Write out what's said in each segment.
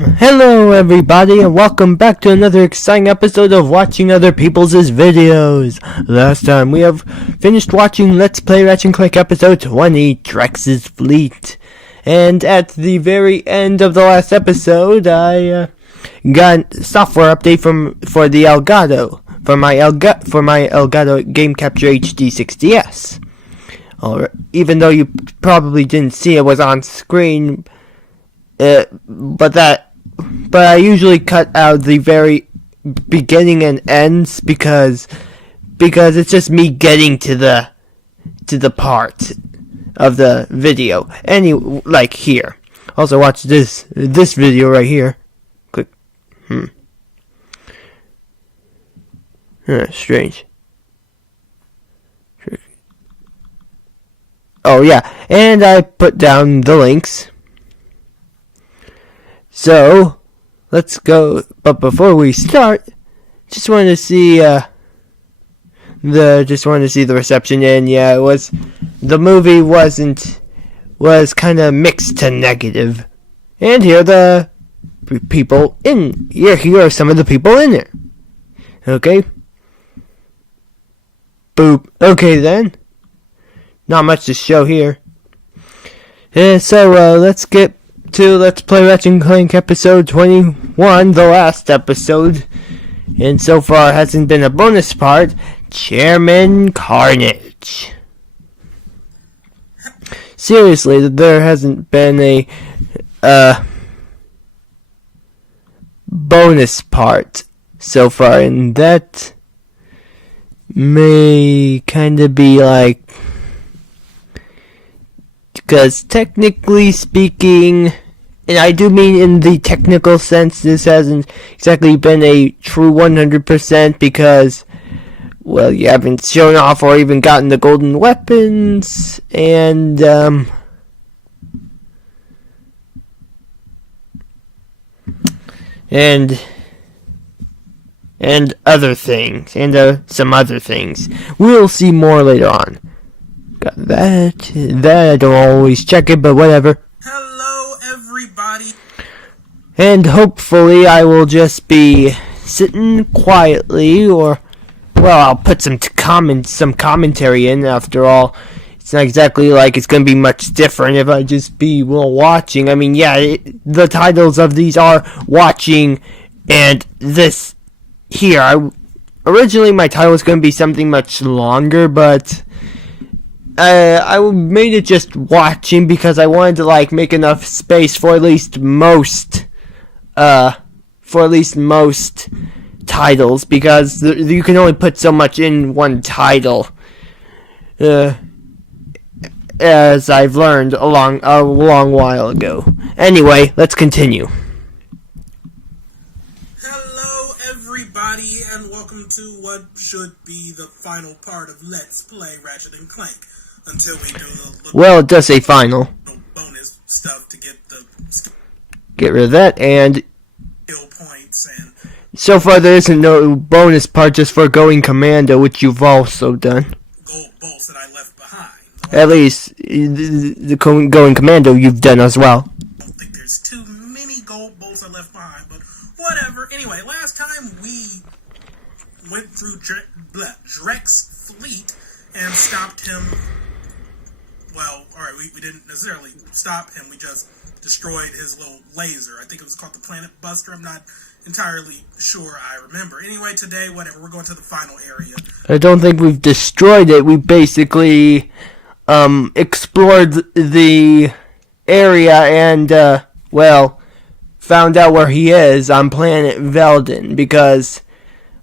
Hello everybody and welcome back to another exciting episode of watching other people's videos. Last time we have finished watching Let's Play Ratchet & Clank episode 20, Drex's Fleet. And at the very end of the last episode, I got a software update for the Elgato, for my Elgato Game Capture HD 60S. Even though you probably didn't see it was on screen, but I usually cut out the very beginning and ends because it's just me getting to the part of the video. Like here. Also watch this video right here. Click. Strange. Oh yeah, and I put down the links. So, let's go. But before we start, just wanted to see the reception. And yeah, the movie was kind of mixed to negative. And here are the people in here. Here are some of the people in it. Okay. Boop. Okay then. Not much to show here. So let's get to Let's Play Ratchet & Clank episode 21, the last episode. And so far hasn't been a bonus part. Chairman Carnage. Seriously, there hasn't been a bonus part so far, and that may kind of be like, because technically speaking, and I do mean in the technical sense, this hasn't exactly been a true 100% because, well, you haven't shown off or even gotten the golden weapons, and other things, and some other things. We'll see more later on. Got that I don't always check it, but whatever. Hello, everybody. And hopefully I will just be sitting quietly, or, well, I'll put some commentary in. After all, it's not exactly like it's going to be much different if I just be watching. I mean, yeah, the titles of these are watching, and this here. Originally my title was going to be something much longer, but I made it just watching because I wanted to make enough space for at least most titles, because you can only put so much in one title, as I've learned a long while ago. Anyway, let's continue. Hello, everybody, and welcome to what should be the final part of Let's Play Ratchet & Clank. Until we do the well, it does say final. Bonus stuff to get rid of that, and skill points, and so far there isn't no bonus part just for going commando, which you've also done. Gold bolts that I left behind. At least the going commando you've done as well. I don't think there's too many gold bolts I left behind, but whatever. Anyway, last time we went through Drex's fleet and stopped him. Well, alright, we didn't necessarily stop him, we just destroyed his little laser. I think it was called the Planet Buster, I'm not entirely sure I remember. Anyway, today, whatever, we're going to the final area. I don't think we've destroyed it, we basically explored the area and, well, found out where he is on Planet Veldin, because,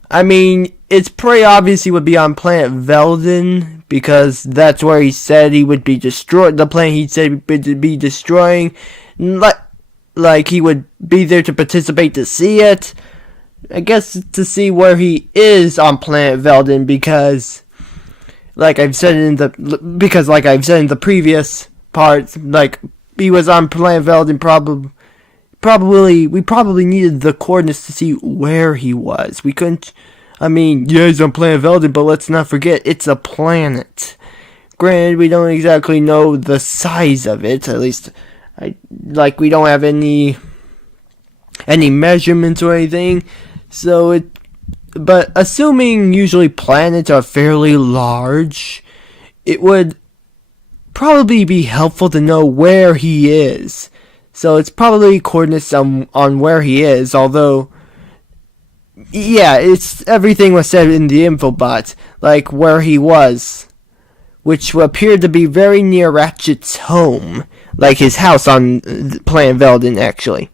I mean, it's pretty obvious he would be on Planet Veldin, because that's where he said he would be destroyed. The planet he said he would be destroying. Like he would be there to participate to see it. I guess to see where he is on Planet Veldin, because like I've said in the previous part, like he was on Planet Veldin we probably needed the coordinates to see where he was. We couldn't. I mean, yeah, he's on Planet Veldin, but let's not forget, it's a planet. Granted, we don't exactly know the size of it, at least, we don't have any any measurements or anything. But assuming usually planets are fairly large, it would probably be helpful to know where he is. So it's probably coordinates on where he is, although, yeah, everything was said in the infobot, like where he was, which appeared to be very near Ratchet's home, like his house on planet Veldin, actually.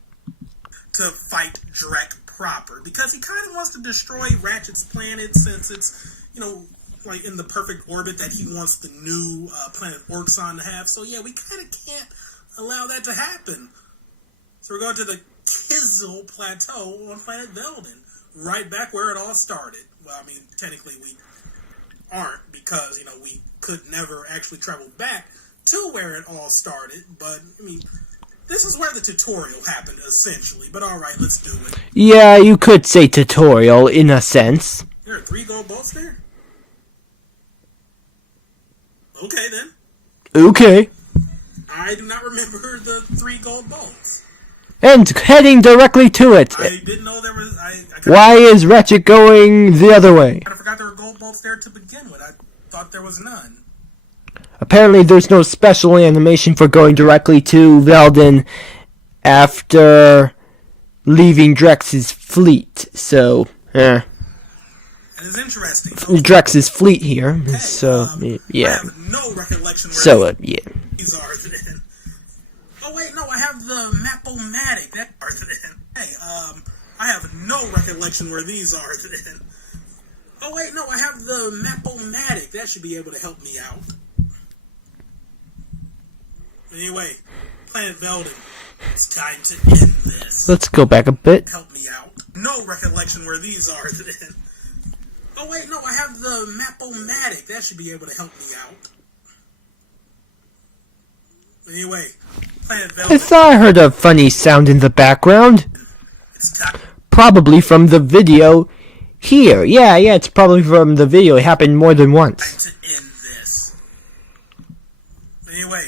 To fight Drek proper, because he kind of wants to destroy Ratchet's planet since it's, like in the perfect orbit that he wants the new planet Orxon to have. So yeah, we kind of can't allow that to happen. So we're going to the Kizzle Plateau on planet Veldin, right back where it all started. Well, I mean, technically we aren't, because, we could never actually travel back to where it all started, but, I mean, this is where the tutorial happened, essentially. But alright, let's do it. Yeah, you could say tutorial, in a sense. There are 3 gold bolts there? Okay, then. Okay. I do not remember the 3 gold bolts. And heading directly to it. I didn't know there was... Why is Ratchet going the other way? I forgot there were gold bolts there to begin with. I thought there was none. Apparently there's no special animation for going directly to Veldin after leaving Drex's fleet. So, That is interesting. Drex's fleet here. Okay, so, yeah. I have no recollection where these are then. Oh wait, no, I have the Map-O-Matic. That are then. Hey, I have no recollection where these are then. Oh wait, no, I have the Map-O-Matic. That should be able to help me out. Anyway, Planet Veldin, it's time to end this. Let's go back a bit. Help me out. No recollection where these are then. Oh wait, no, I have the Map-O-Matic. That should be able to help me out. Anyway, Planet Veldin. I thought I heard a funny sound in the background. It's time. Probably from the video here. Yeah, it's probably from the video. It happened more than once. Time to end this. Anyway.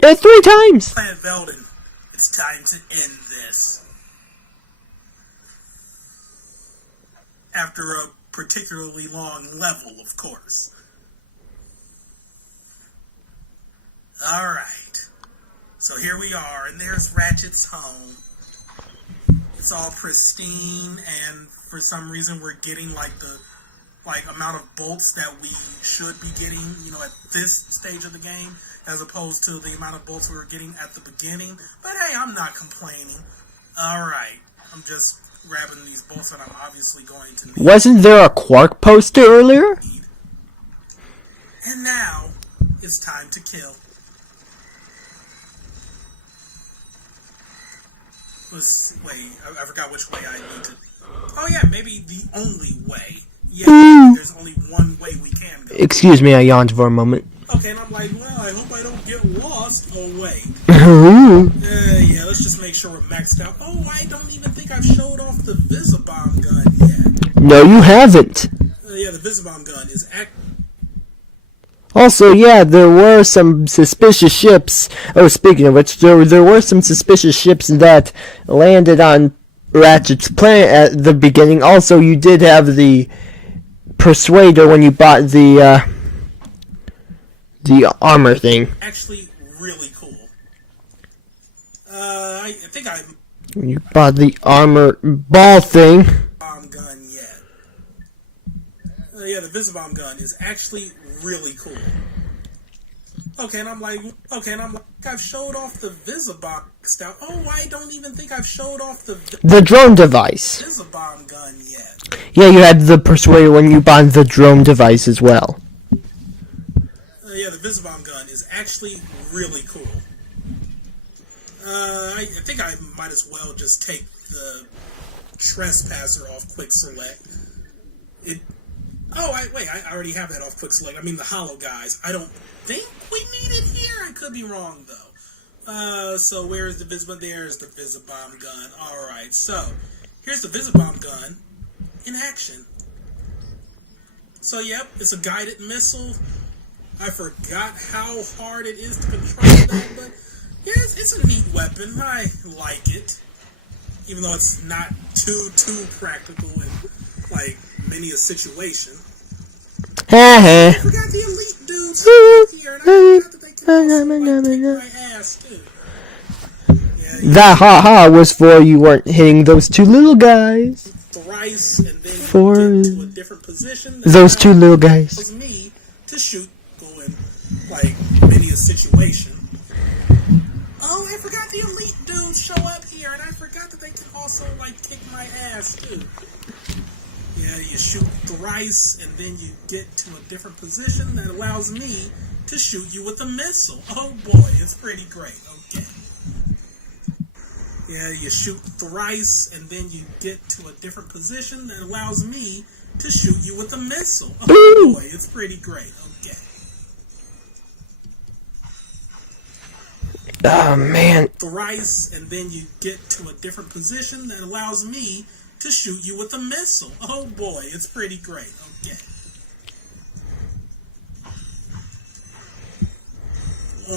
3 times! Planet Veldin, it's time to end this. After a particularly long level, of course. Alright. So here we are, and there's Ratchet's home. It's all pristine, and for some reason we're getting the amount of bolts that we should be getting, at this stage of the game, as opposed to the amount of bolts we were getting at the beginning. But hey, I'm not complaining. Alright, I'm just grabbing these bolts that I'm obviously going to need. Wasn't there a Quark poster earlier? And now, it's time to kill. Wait, I forgot which way I need to... Oh yeah, maybe the only way. Yeah, there's only one way we can go. Excuse me, I yawned for a moment. Okay, and I'm like, well, I hope I don't get lost. Oh, wait. Yeah, let's just make sure we're maxed out. Oh, I don't even think I've showed off the Visibomb gun yet. No, you haven't. Yeah, the Visibomb gun is Also, yeah, there were some suspicious ships. Oh, speaking of which, there were some suspicious ships that landed on Ratchet's planet at the beginning. Also, you did have the Persuader when you bought the armor thing. Actually really cool. I think You bought the armor ball thing. Bomb gun yet. Yeah, the Visibomb gun is actually really cool. Okay, and I'm like, I've showed off the Visibomb stuff. Oh, I don't even think I've showed off the drone device. Visibomb gun yet. Yeah, you had the Persuader when you bought the drone device as well. Yeah, the Visibomb gun is actually really cool. I think I might as well just take the Trespasser off Quick Select. I already have that off Quick Select. I mean, the Hollow Guys. I don't think we need it here. I could be wrong, though. So where is the Visibomb? There's the Visibomb gun. Alright, so here's the Visibomb gun in action. So, yep, it's a guided missile. I forgot how hard it is to control that, but yeah, it's a neat weapon. I like it. even though it's not too practical in like many a situation. I forgot the elite dudes here, and I forgot that they can also kick my ass too. Yeah, that ha was for you weren't hitting those two little guys. Thrice, and then for get to a different position. Those two little guys. Was me to shoot going like many a situation. Oh, I forgot the elite dudes show up here, and I forgot that they can also like kick my ass too. Yeah, you shoot thrice, and then you get to a different position that allows me to shoot you with a missile. Oh boy, it's pretty great. Okay. Yeah, you shoot thrice, and then you get to a different position that allows me to shoot you with a missile. Oh boy, it's pretty great. Okay. Oh man. Thrice, and then you get to a different position that allows me to shoot you with a missile. Oh boy, it's pretty great. Okay.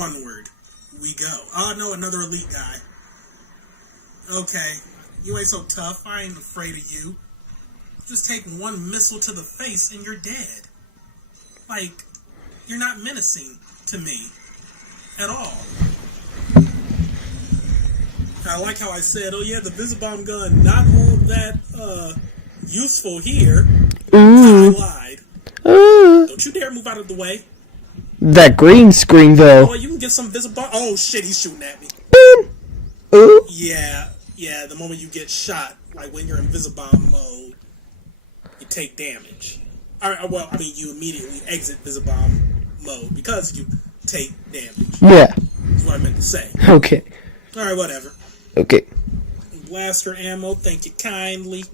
Onward we go. Oh no, another elite guy. Okay, you ain't so tough. I ain't afraid of you. Just take one missile to the face and you're dead. Like, you're not menacing to me at all. I like how I said, oh yeah, the Visibomb gun, not all that useful here. I lied. Don't you dare move out of the way. That green screen though. Oh, you can get some Visibomb. Oh shit, he's shooting at me. Yeah, the moment you get shot, like when you're in Visibomb mode, you take damage. Alright, well, I mean, you immediately exit Visibomb mode because you take damage. Yeah. That's what I meant to say. Okay. Alright, whatever. Okay. Blaster ammo, thank you kindly.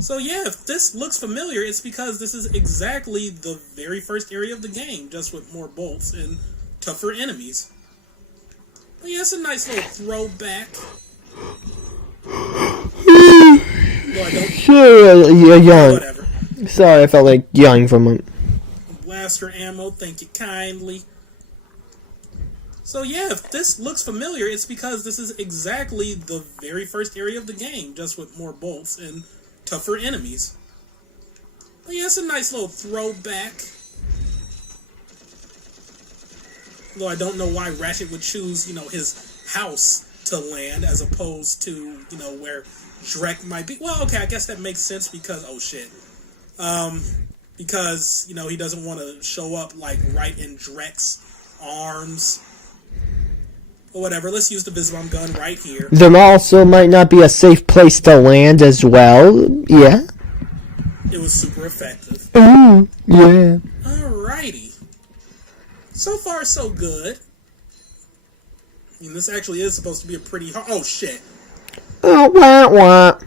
So yeah, if this looks familiar, it's because this is exactly the very first area of the game, just with more bolts and tougher enemies. But yeah, it's a nice little throwback. No, I don't. Sure, yeah. Whatever. Sorry, I felt like yawning for a moment. Blaster ammo, thank you kindly. So yeah, if this looks familiar, it's because this is exactly the very first area of the game, just with more bolts and tougher enemies. But yeah, it's a nice little throwback. Though I don't know why Ratchet would choose, his house to land as opposed to, where Drek might be. Well, okay, I guess that makes sense because, oh shit. Because, he doesn't want to show up, like, right in Drek's arms. Or whatever, let's use the Visibomb gun right here. There also might not be a safe place to land as well. Yeah. It was super effective. Yeah. Alrighty. So far, so good. I mean, this actually is supposed to be a pretty hard... Oh, shit. Oh, wah.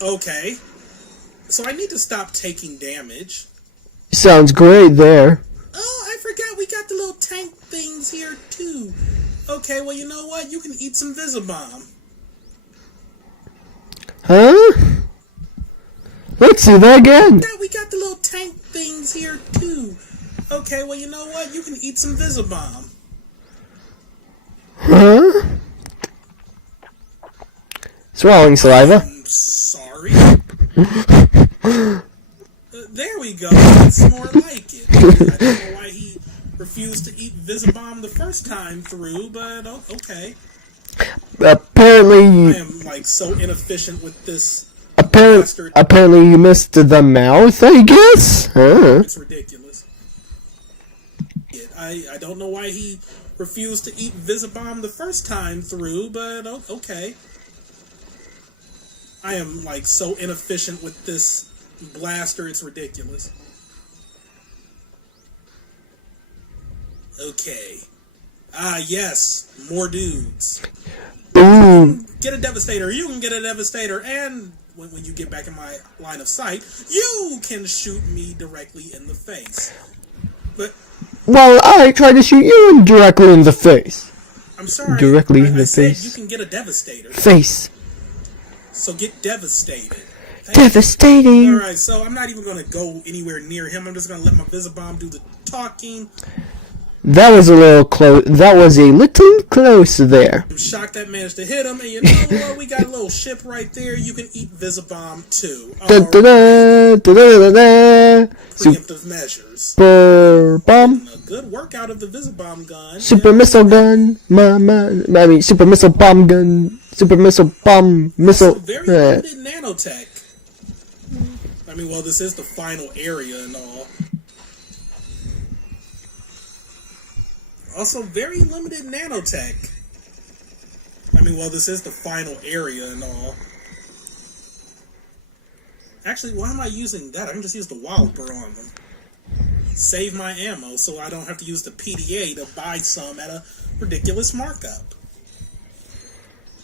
Okay. So I need to stop taking damage. Sounds great there. Oh, I forgot we got the little tank things here, too. Okay, well, you know what? You can eat some Visibomb. Huh? Let's see that again. Yeah, we got the little tank things here, too. Okay, well, you know what? You can eat some Visibomb. Huh? Swallowing saliva. I'm sorry. There we go. That's more like it. I don't know why he refused to eat Visibomb the first time through, but okay. Apparently... I am, like, so inefficient with this... Apparently you missed the mouth, I guess? Huh? It's ridiculous. I don't know why he refused to eat Visibomb the first time through, but okay. I am, like, so inefficient with this blaster, it's ridiculous. Okay. Ah, yes. More dudes. Ooh. Get a Devastator. You can get a Devastator, and when you get back in my line of sight, you can shoot me directly in the face. But... Well, I tried to shoot you directly in the face. I'm sorry. Directly in the I said face. you can get a Devastator. Face. So get devastated. Devastating. Alright, so I'm not even going to go anywhere near him. I'm just going to let my Visibomb do the talking. That was a little close. That was a little close there. I'm shocked that managed to hit him, and you know what? We got a little ship right there. You can eat Visibomb too. Preemptive measures. Super bomb. A good workout of the Visibomb gun. Super missile gun. Super missile bomb gun. Super missile bomb missile. Very limited nanotech. I mean, well, this is the final area and all. Also, very limited nanotech. I mean, well, this is the final area and all. Actually, why am I using that? I can just use the Walloper on them. Save my ammo so I don't have to use the PDA to buy some at a ridiculous markup.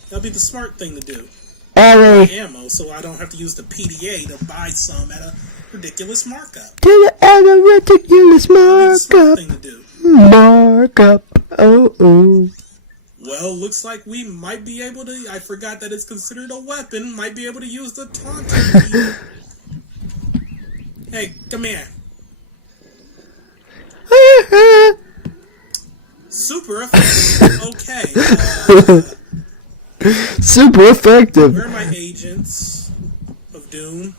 That'll be the smart thing to do. Ammo so I don't have to use the PDA to buy some at a ridiculous markup. At a ridiculous markup. Smart thing to do. Markup. Oh. Well, looks like we might be able to. I forgot that it's considered a weapon. Might be able to use the taunting. Hey, come here. Super effective. Okay. Super effective. Where are my agents of Doom?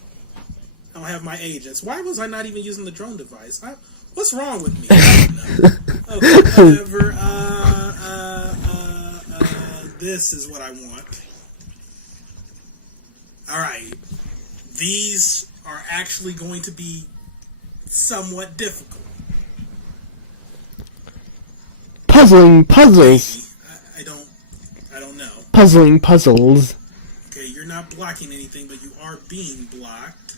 I don't have my agents. Why was I not even using the drone device? What's wrong with me? I don't know. Okay, whatever. This is what I want. Alright. These are actually going to be somewhat difficult. Puzzling puzzles. I don't know. Puzzling puzzles. Okay, you're not blocking anything, but you are being blocked.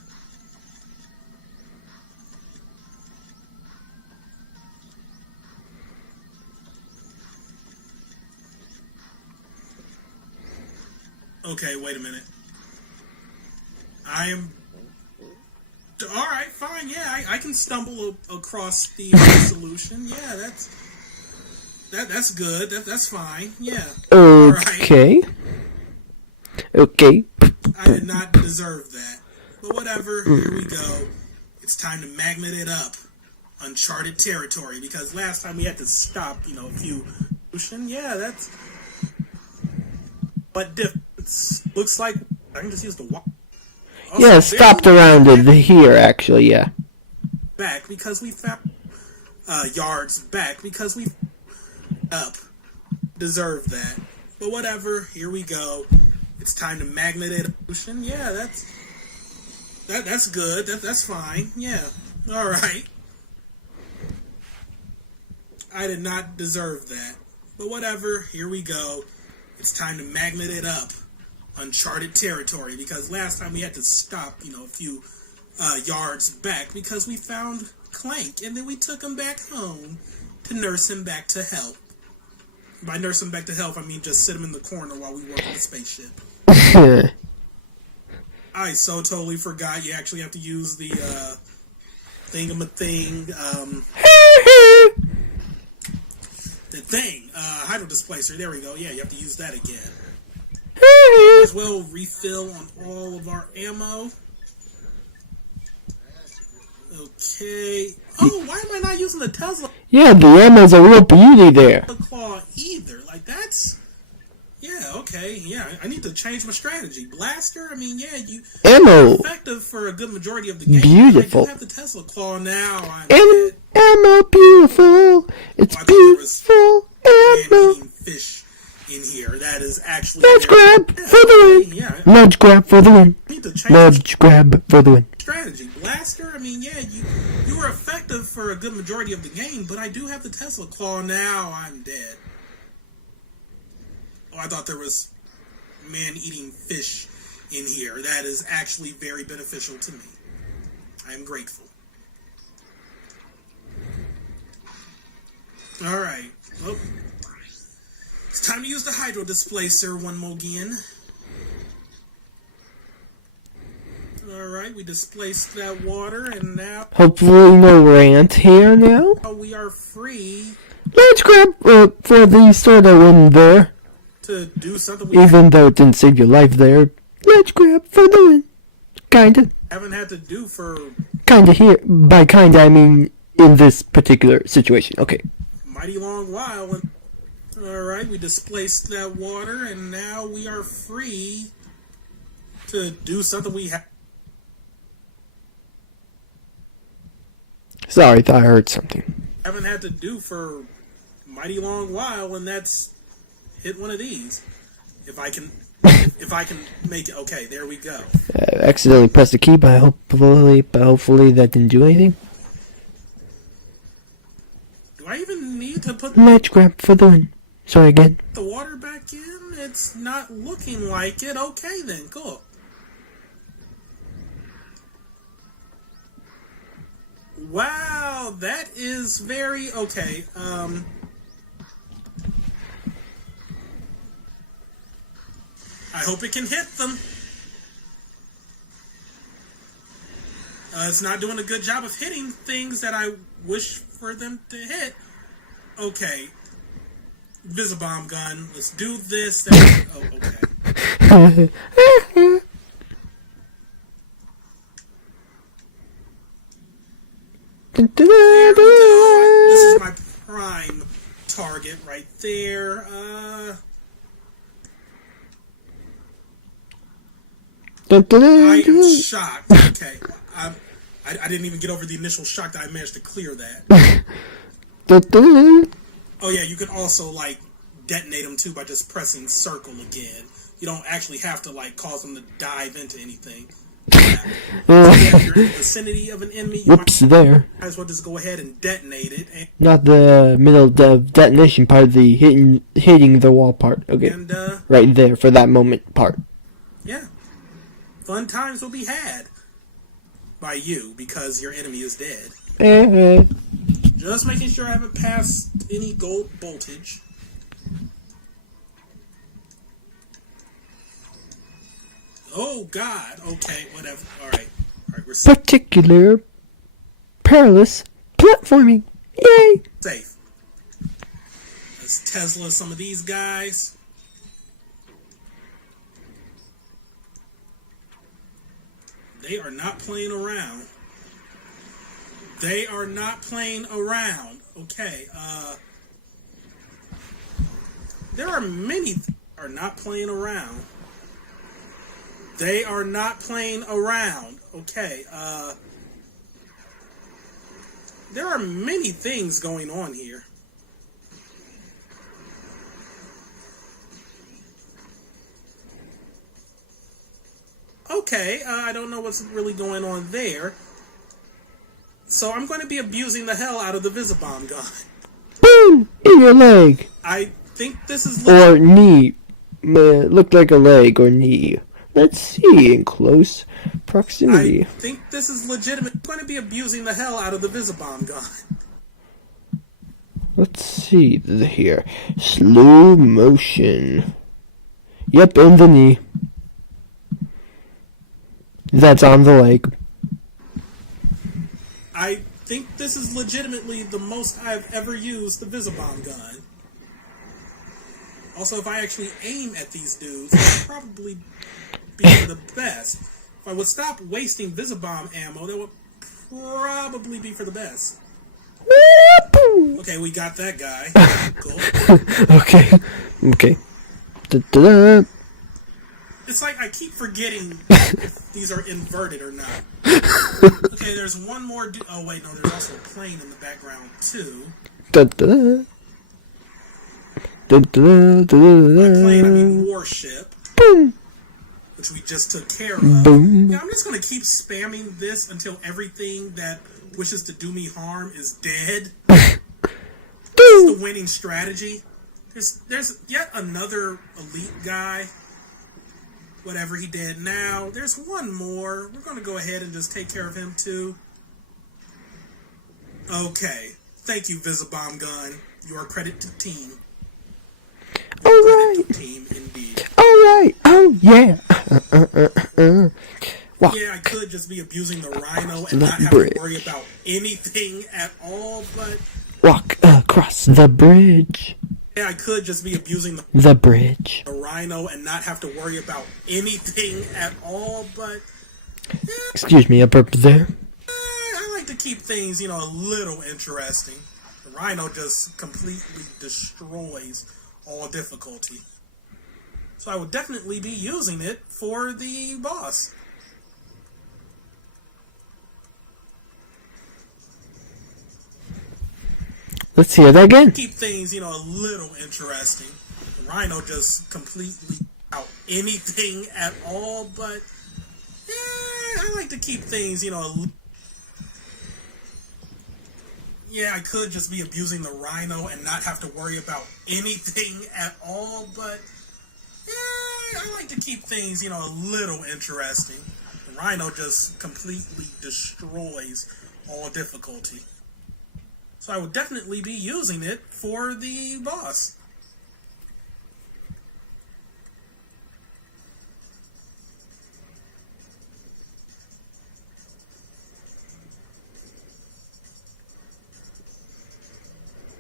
Okay, wait a minute. I am... Alright, fine, yeah, I can stumble across the solution. Yeah, that's good. That's fine, yeah. Okay. Right. Okay. I did not deserve that. But whatever, here we go. It's time to magnet it up. Uncharted territory, because last time we had to stop, a few... Yeah, that's... But looks like I can just use the wall. Yeah, stopped around it here, actually, yeah. Back because we found yards back because we up. Deserve that. But whatever, here we go. It's time to magnet it. Yeah, that's good. That's fine. Yeah. Alright. I did not deserve that. But whatever, here we go. It's time to magnet it up. Uncharted territory, because last time we had to stop, a few yards back because we found Clank, and then we took him back home to nurse him back to health. By nurse him back to health, I mean just sit him in the corner while we work on the spaceship. I so totally forgot you actually have to use the thingamathing, the thing, hydro displacer. There we go. Yeah, you have to use that again. As well, refill on all of our ammo. Okay. Oh, why am I not using the Tesla? Yeah, the ammo's a real beauty there. Claw either. Like, that's... Yeah, okay. Yeah, I need to change my strategy. Blaster, I mean, yeah, you... Ammo. Effective for a good majority of the game. Beautiful. I do have the Tesla Claw now. Ammo, beautiful. It's beautiful. Ammo. Fish in here. That is actually... Let's grab for the win. Yeah. Let's grab for the win. Let's grab for the win. Strategy. Blaster, I mean, yeah, you were effective for a good majority of the game, but I do have the Tesla Claw now. I'm dead. Oh, I thought there was man-eating fish in here. That is actually very beneficial to me. I am grateful. Alright. Oh. It's time to use the hydro displacer one more again. Alright, we displaced that water, and now... Hopefully no rant here now. We are free... Let's grab for the sort of win there. To do something even though it didn't save your life there. Let's grab for the win. Kinda. Haven't had to do for... Kinda here. By kinda, I mean in this particular situation. Okay. mighty long while. And alright, we displaced that water, and now we are free to do something we Sorry, thought I heard something. haven't had to do for a mighty long while, and that's hit one of these. If I can make it. Okay, there we go. Accidentally pressed the key, but hopefully that didn't do anything. Do I even need to put Match grab for the win. Sorry again. the water back in? It's not looking like it. Okay then, cool. Wow, that is very okay. I hope it can hit them. It's not doing a good job of hitting things that I wish for them to hit. Okay. Visibomb gun. Let's do this. Oh, okay. There we go. This is my prime target right there. I am shocked. Okay. I didn't even get over the initial shock that I managed to clear that. Oh yeah, you can also like detonate them too by just pressing circle again. You don't actually have to like cause them to dive into anything. Yeah. So if you're in the vicinity of an enemy, you might as well just go ahead and detonate it. And, not the middle detonation part, the hitting the wall part. Okay, and, right there for that moment part. Yeah, fun times will be had by you because your enemy is dead. Just making sure I haven't passed any gold voltage. Oh God! Okay, whatever. All right, we're safe. Particular perilous platforming. Yay! Safe. Let's Tesla some of these guys. They are not playing around. They are not playing around. Okay. There are many are not playing around. They are not playing around. Okay, there are many things going on here. Okay, I don't know what's really going on there. So I'm going to be abusing the hell out of the Visibomb gun. Boom! In your leg. I think this is... Or knee. Looked like a leg or knee. Let's see in close proximity. I think this is legitimate. I'm going to be abusing the hell out of the Visibomb gun. Let's see here. Slow motion. Yep, in the knee. That's on the leg. I think this is legitimately the most I've ever used the Visibomb gun. Also, if I actually aim at these dudes, it'd probably be for the best. If I would stop wasting Visibomb ammo, that would probably be for the best. Okay, we got that guy. Cool. Okay. Da-da-da. It's like I keep forgetting if these are inverted or not. Okay, there's one more oh wait, no, there's also a plane in the background too. Da-da-da. Da-da-da. By plane, I mean warship. Boom. Which we just took care of. Boom. Yeah, I'm just going to keep spamming this until everything that wishes to do me harm is dead. This is the winning strategy. There's yet another elite guy. Whatever he did now. There's one more. We're going to go ahead and just take care of him too. Okay. Thank you, Visibomb gun. You are credit to the team. Alright. Team, indeed. Alright. Oh, yeah. Walk. Yeah, I could just be abusing the Rhino and not have to worry about anything at all, but... Walk across the bridge. Yeah, I could just be abusing the bridge. The Rhino and not have to worry about anything at all, but... Yeah, excuse me, a burp there. I like to keep things, a little interesting. The Rhino just completely destroys all difficulty. So I would definitely be using it for the boss. Let's hear that again. Keep things, a little interesting. Rhino just completely out anything at all, but I like to keep things, yeah, I could just be abusing the Rhino and not have to worry about anything at all, but I like to keep things, a little interesting. The Rhino just completely destroys all difficulty. So I would definitely be using it for the boss.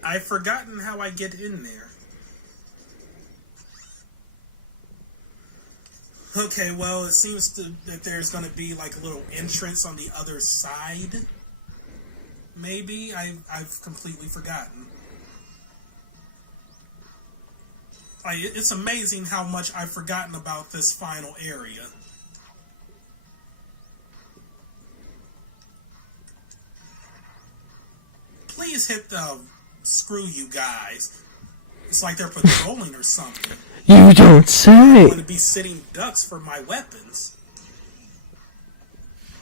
I've forgotten how I get in there. Okay, well, it seems that there's going to be like a little entrance on the other side. Maybe I've completely forgotten. It's amazing how much I've forgotten about this final area. Please hit the screw you guys. It's like they're patrolling or something. You don't say. I'm going to be sitting ducks for my weapons.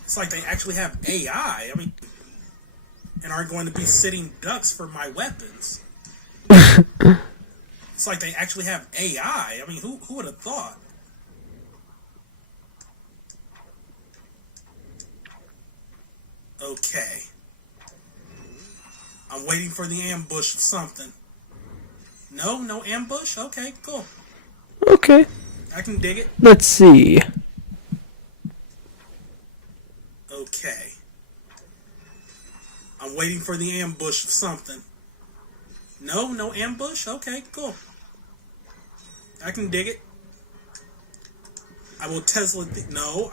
It's like they actually have AI. And are going to be sitting ducks for my weapons. It's like they actually have AI. Who would have thought? Okay. I'm waiting for the ambush of something. No ambush? Okay, cool. Okay. I can dig it. Let's see. Okay. I'm waiting for the ambush of something. No ambush? Okay, cool. I can dig it. I will Tesla...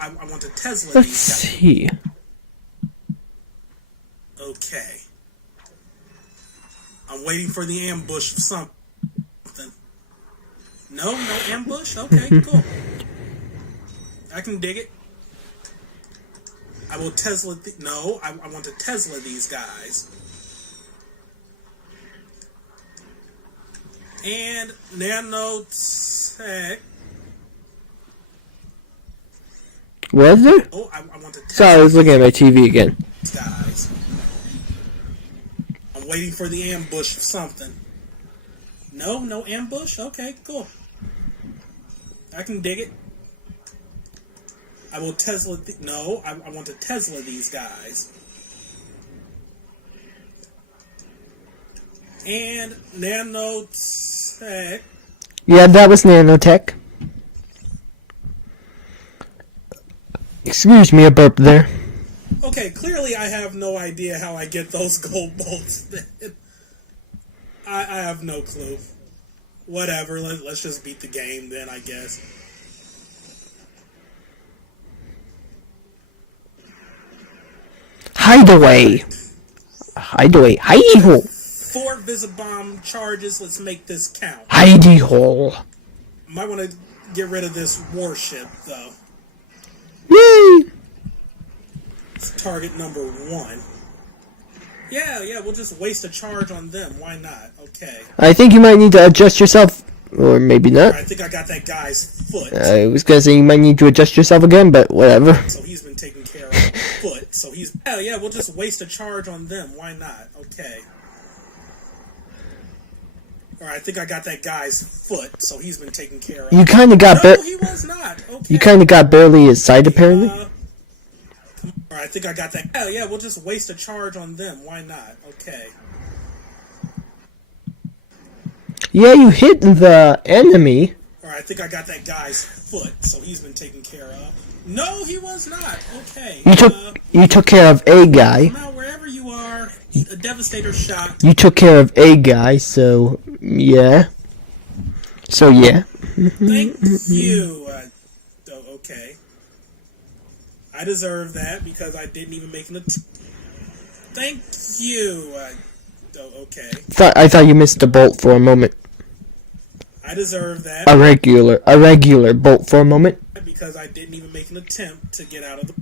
I want to Tesla Let's these guys. see. Okay. I'm waiting for the ambush of something. No ambush? Okay, cool. I can dig it. I will Tesla... I want to Tesla these guys. And nanotech. Was there? Oh, I want to Tesla Sorry, I was looking at my TV again. these guys. I'm waiting for the ambush of something. No ambush? Okay, cool. I can dig it. I will Tesla... I want to Tesla these guys. And nanotech. Yeah, that was nanotech. Excuse me, a burp there. Okay, clearly I have no idea how I get those gold bolts. I have no clue. Whatever, let's just beat the game then, I guess. Hideaway. Hideaway. Hidey hole. 4 Visibomb charges, let's make this count. Hidey hole. Might want to get rid of this warship, though. Yay! It's target number 1. Yeah, we'll just waste a charge on them. Why not? Okay. I think you might need to adjust yourself, or maybe not. I think I got that guy's foot. I was gonna say you might need to adjust yourself again, but whatever. So he's been taken care of. Foot. So he's... Yeah, we'll just waste a charge on them. Why not? Okay. Alright, I think I got that guy's foot, so he's been taken care of. You kind of got No, he was not. Okay. You kind of got barely his sight, apparently. Alright, I think I got that. Yeah, we'll just waste a charge on them. Why not? Okay. Yeah, you hit the enemy. Alright, I think I got that guy's foot, so he's been taken care of. No, he was not. Okay. You took care of a guy. Now, wherever you are, a Devastator shot. You took care of a guy, so yeah. So yeah. Thank you. Okay. I deserve that because I didn't even make an attempt. Thank you. Oh, okay. I thought you missed a bolt for a moment. I deserve that. A regular bolt for a moment. Because I didn't even make an attempt to get out of the...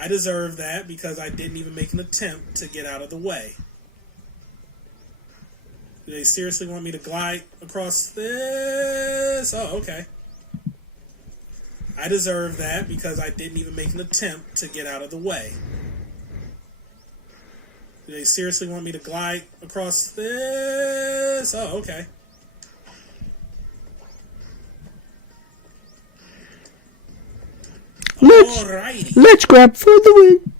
I deserve that because I didn't even make an attempt to get out of the way. Do they seriously want me to glide across this? Oh, okay. I deserve that because I didn't even make an attempt to get out of the way. Do they seriously want me to glide across this? Oh, okay. Let's grab for the win.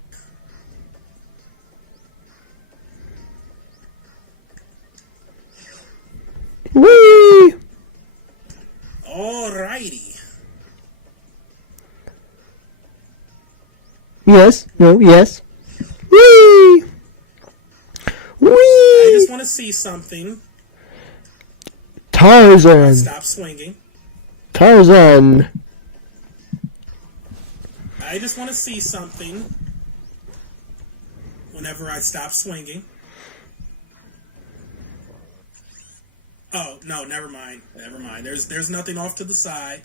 Whee! Alrighty. Yes. No. Yes. Whee! Whee! I just want to see something. Tarzan. Stop swinging. Tarzan. I just want to see something whenever I stop swinging. Oh, no, never mind. Never mind. There's nothing off to the side.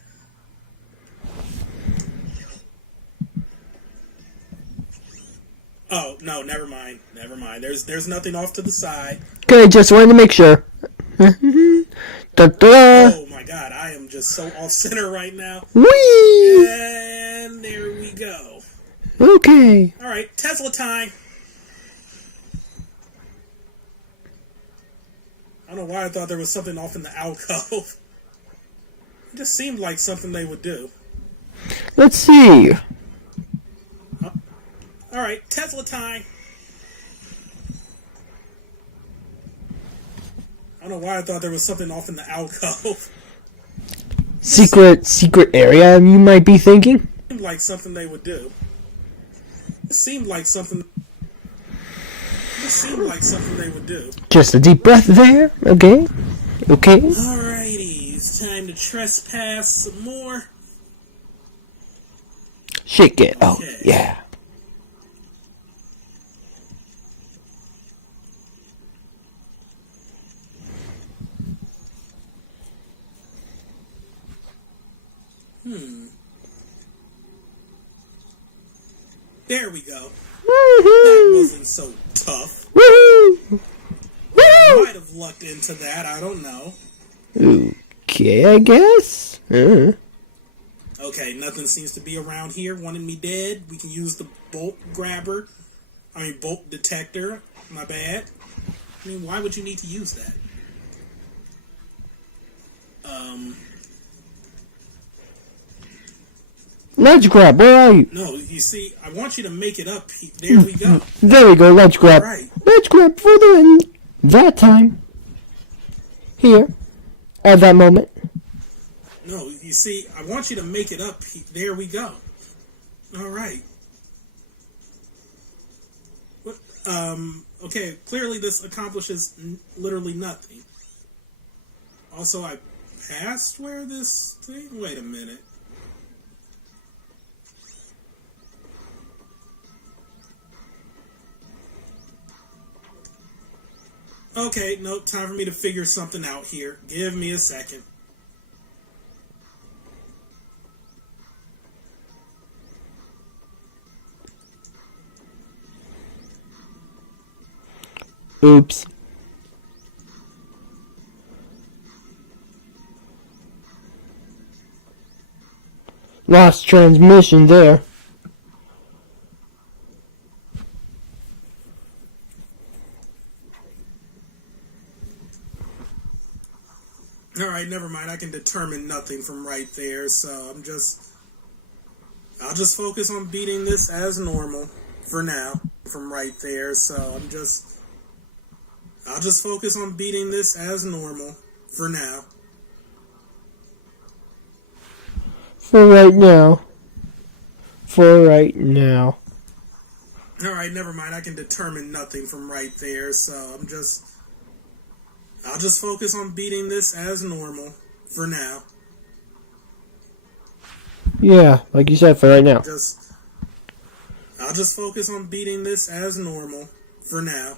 Oh, no, never mind. Never mind. There's nothing off to the side. Okay, just wanted to make sure. Da-da. Oh my god, I am just so off center right now. Whee! And there we go. Okay. Alright, Tesla time. I don't know why I thought there was something off in the alcove. It just seemed like something they would do. Let's see. Alright, Tesla time. I don't know why I thought there was something off in the alcove. Secret area, you might be thinking? It seemed like something they would do. It seemed like something they would do. Just a deep breath there. Okay. Okay. Alrighty, it's time to trespass some more. Shake it. Okay. Oh, yeah. There we go. Woohoo! That wasn't so tough. Woohoo! I might have lucked into that, I don't know. Okay, I guess. Okay, nothing seems to be around here wanting me dead. We can use the bolt grabber. Bolt detector. My bad. I mean, why would you need to use that? Ledge grab, where are you? No, you see, I want you to make it up. There we go. There we go, ledge grab. Right. Ledge grab for the win. That time. Here. At that moment. No, you see, I want you to make it up. There we go. All right. Okay, clearly this accomplishes literally nothing. Also, I passed where this thing... Wait a minute. Okay, nope, time for me to figure something out here. Give me a second. Oops. Lost transmission there. Alright, never mind. I can determine nothing from right there, so I'll just focus on beating this as normal for now. From right there, so I'll just focus on beating this as normal for now. For right now. For right now. Alright, never mind. I can determine nothing from right there, so I'll just focus on beating this as normal for now. Yeah, like you said, for right now. I'll just focus on beating this as normal for now.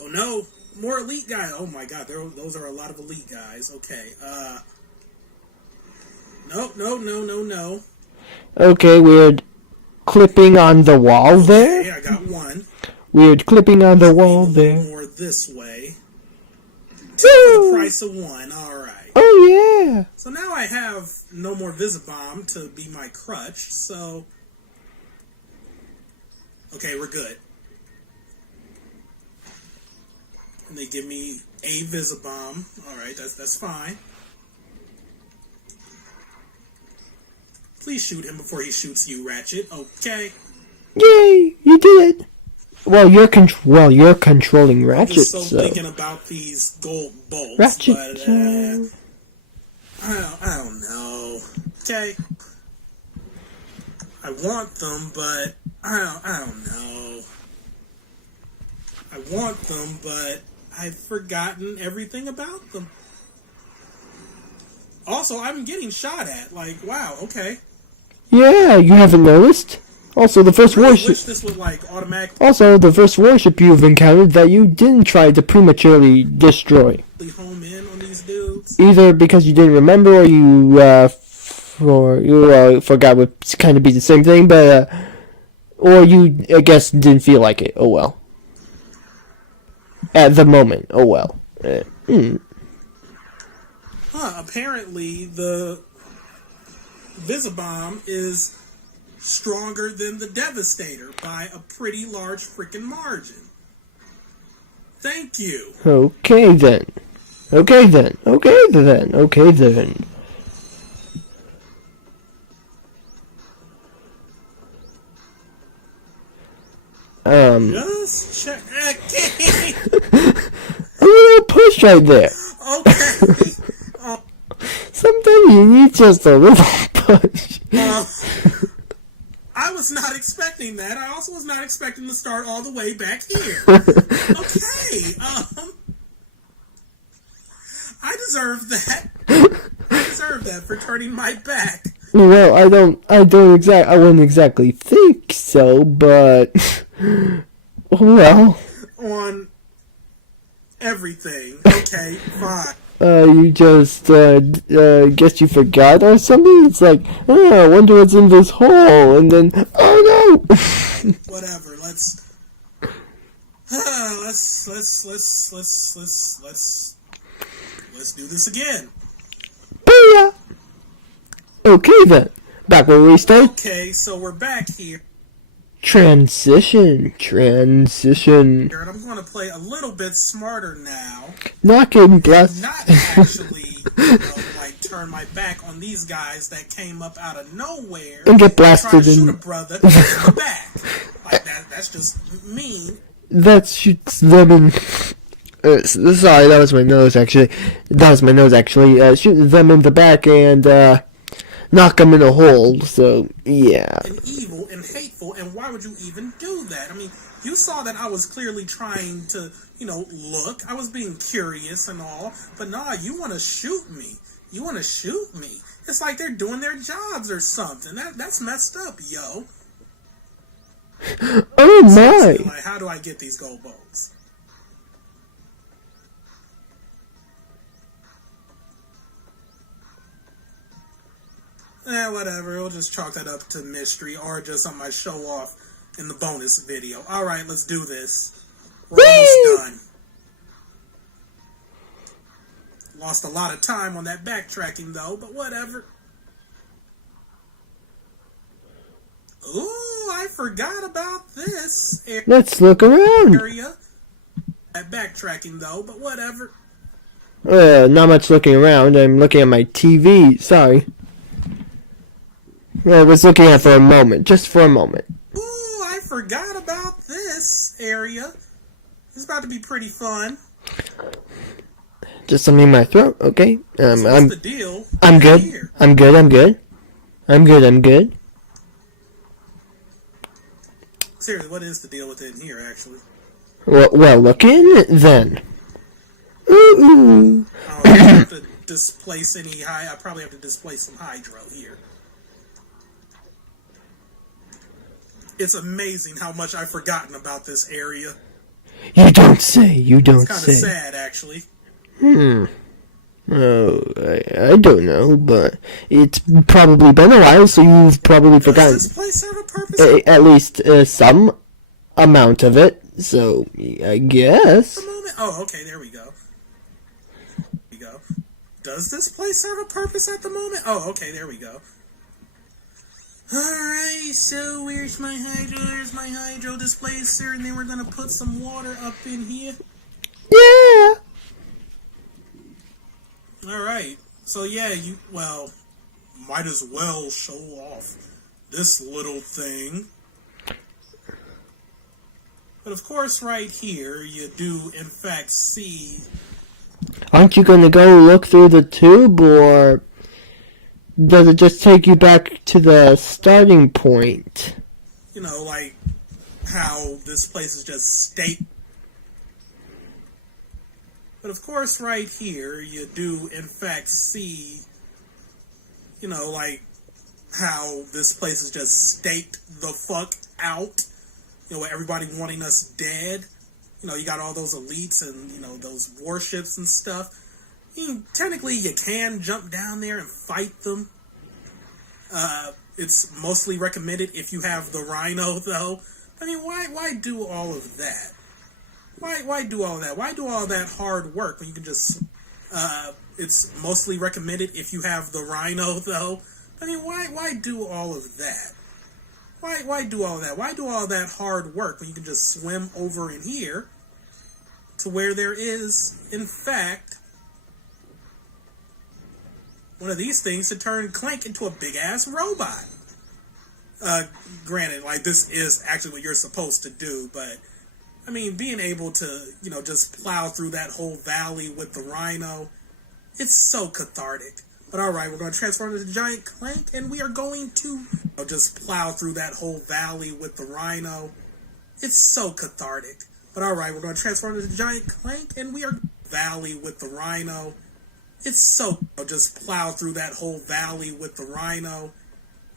Oh no, more elite guys. Oh my god, those are a lot of elite guys. Okay, no. Okay, weird clipping on the wall there. Okay, I got one. Weird clipping on the wall A little there. more this way. Two for the price of one. All right. Oh yeah. So now I have no more Visibomb to be my crutch. So okay, we're good. And they give me a Visibomb. All right, that's fine. Please shoot him before he shoots you, Ratchet. Okay. Yay! You did it. Well, you're controlling Ratchet. I'm just so so. thinking about these gold bolts. Ratchet. But, I don't know. Okay. I want them, but I don't know. I want them, but I've forgotten everything about them. Also, I'm getting shot at. Like, wow, okay. Yeah, you haven't noticed? Also, the first I really warship. wish this would, like, automatically Also, the first warship you've encountered that you didn't try to prematurely destroy. home in on these dudes. Either because you didn't remember or you forgot would kind of be the same thing, but or you, I guess, didn't feel like it. Oh well. At the moment, oh well. Apparently the Visibomb is stronger than the Devastator by a pretty large freaking margin. Thank you. Okay then. Okay then. Okay then. Okay then. Just check. A little push right there. Okay. Sometimes you need just a little push. I was not expecting that. I also was not expecting to start all the way back here. Okay. I deserve that. I deserve that for turning my back. Well, I wouldn't exactly think so, but well. On everything. Okay, fine. You just, guess you forgot or something? It's like, oh, I wonder what's in this hole, and then, oh no! Whatever, let's do this again. Booyah! Okay then, back where we started. Okay, so we're back here. Transition. And I'm going to play a little bit smarter now. Not getting blessed. Not actually, like turn my back on these guys that came up out of nowhere And get blasted try to in shoot a brother in the back. Like that's just mean. That shoots them in. Sorry, that was my nose actually. Shoot them in the back and knock them in a hole. So yeah. And evil and hateful, and why would you even do that? I mean, you saw that I was clearly trying to, look. I was being curious and all, but nah, you want to shoot me. It's like they're doing their jobs or something. That's messed up, yo. Oh my! Like, how do I get these gold balls? Whatever. We'll just chalk that up to mystery or just something I show off in the bonus video. Alright, let's do this. We're almost done. Lost a lot of time on that backtracking though, but whatever. Ooh, I forgot about this Let's look around. area. That backtracking though, but whatever. Not much looking around. I'm looking at my TV. Sorry. I was looking at it for a moment. Just for a moment. Ooh, I forgot about this area. It's about to be pretty fun. Just something in my throat. Okay. So what's the deal? I'm good. Here? I'm good. Seriously, what is the deal with it in here, actually? Well, look in then. Ooh. I don't have to displace any I probably have to displace some hydro here. It's amazing how much I've forgotten about this area. You don't say. You don't It's kind say. of sad, actually. Oh, I don't know, but it's probably been a while, so you've probably forgotten. Does this place serve a purpose? At least some amount of it, so I guess. A moment. Oh, okay, there we go. Does this place serve a purpose at the moment? Oh, okay, there we go. Alright, so where's my hydro? There's my hydro displacer, and then we're gonna put some water up in here. Yeah! Alright, so yeah, might as well show off this little thing. But of course, right here, you do in fact see... Aren't you gonna go look through the tube, or does it just take you back to the starting point? You know, like how this place is just state. But of course, right here, you do in fact see, you know, like how this place is just staked the fuck out. You know, with everybody wanting us dead. You know, you got all those elites and, you know, those warships and stuff. Technically, you can jump down there and fight them. It's mostly recommended if you have the Rhino, though. I mean, why do all of that? Why do all that? Why do all that hard work when you can just... it's mostly recommended if you have the Rhino, though. I mean, why do all of that? Why do all that? Why do all that hard work when you can just swim over in here to where there is, in fact, one of these things to turn Clank into a big-ass robot? Granted, like, this is actually what you're supposed to do, but, I mean, being able to, you know, just plow through that whole valley with the Rhino, it's so cathartic. But alright, we're going to transform into the giant Clank, and we are going to just plow through that whole valley with the Rhino. It's so cathartic. But alright, we're going to transform into the giant Clank, and we are valley with the Rhino. It's so just plow through that whole valley with the Rhino.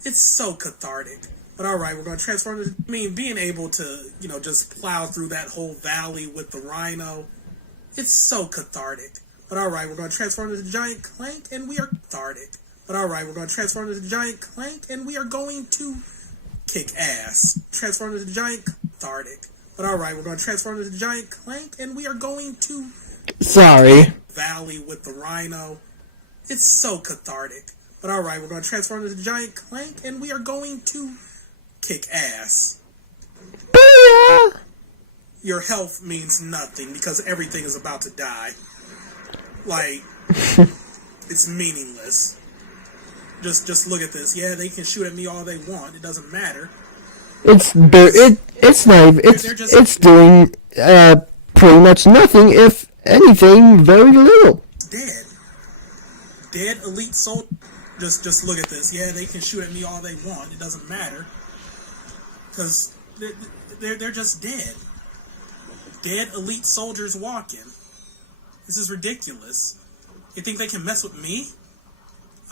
It's so cathartic. But alright, we're going to transform into... I mean, being able to, you know, just plow through that whole valley with the Rhino. It's so cathartic. But alright, we're going to transform into the giant Clank, and we are cathartic. But alright, we're going to transform into the giant Clank, and we are going to kick ass. Transform into the giant cathartic. But alright, we're going to transform into the giant Clank, and we are going to... Sorry. Valley with the Rhino. It's so cathartic. But alright, we're going to transform into the giant Clank, and we are going to kick ass. Booyah! Your health means nothing, because everything is about to die. Like, it's meaningless. Just look at this. Yeah, they can shoot at me all they want. It doesn't matter. It's not. It's doing pretty much nothing. If anything, very little. Dead elite soldier. Just look at this. Yeah, they can shoot at me all they want. It doesn't matter. Because they're just dead. Dead elite soldiers walking. This is ridiculous. You think they can mess with me?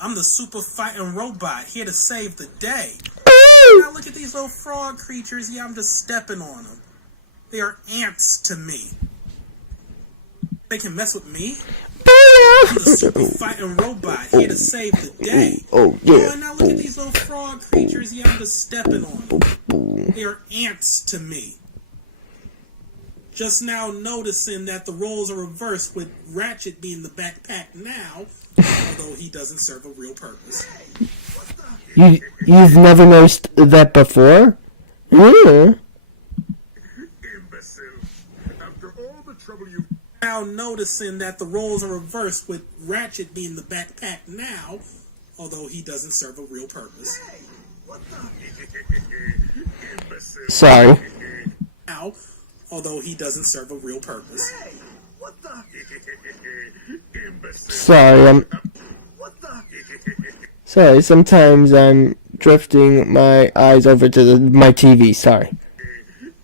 I'm the super fighting robot here to save the day. Now look at these little frog creatures. Yeah, I'm just stepping on them. They are ants to me. They can mess with me? I'm the super fighting robot here to save the day. Oh, yeah. Oh, now look at these little frog creatures. Yeah, I'm just stepping on them. They are ants to me. Just now noticing that the roles are reversed with Ratchet being the backpack now, although he doesn't serve a real purpose. You've never noticed that before? Yeah. Imbecile. After all the trouble you've... Now noticing that the roles are reversed with Ratchet being the backpack now, although he doesn't serve a real purpose. Hey, what the... Imbecile. Sorry. Now, although he doesn't serve a real purpose. Hey, what the... Imbecile. Sorry, What the... Sorry, sometimes I'm drifting my eyes over to my TV, sorry.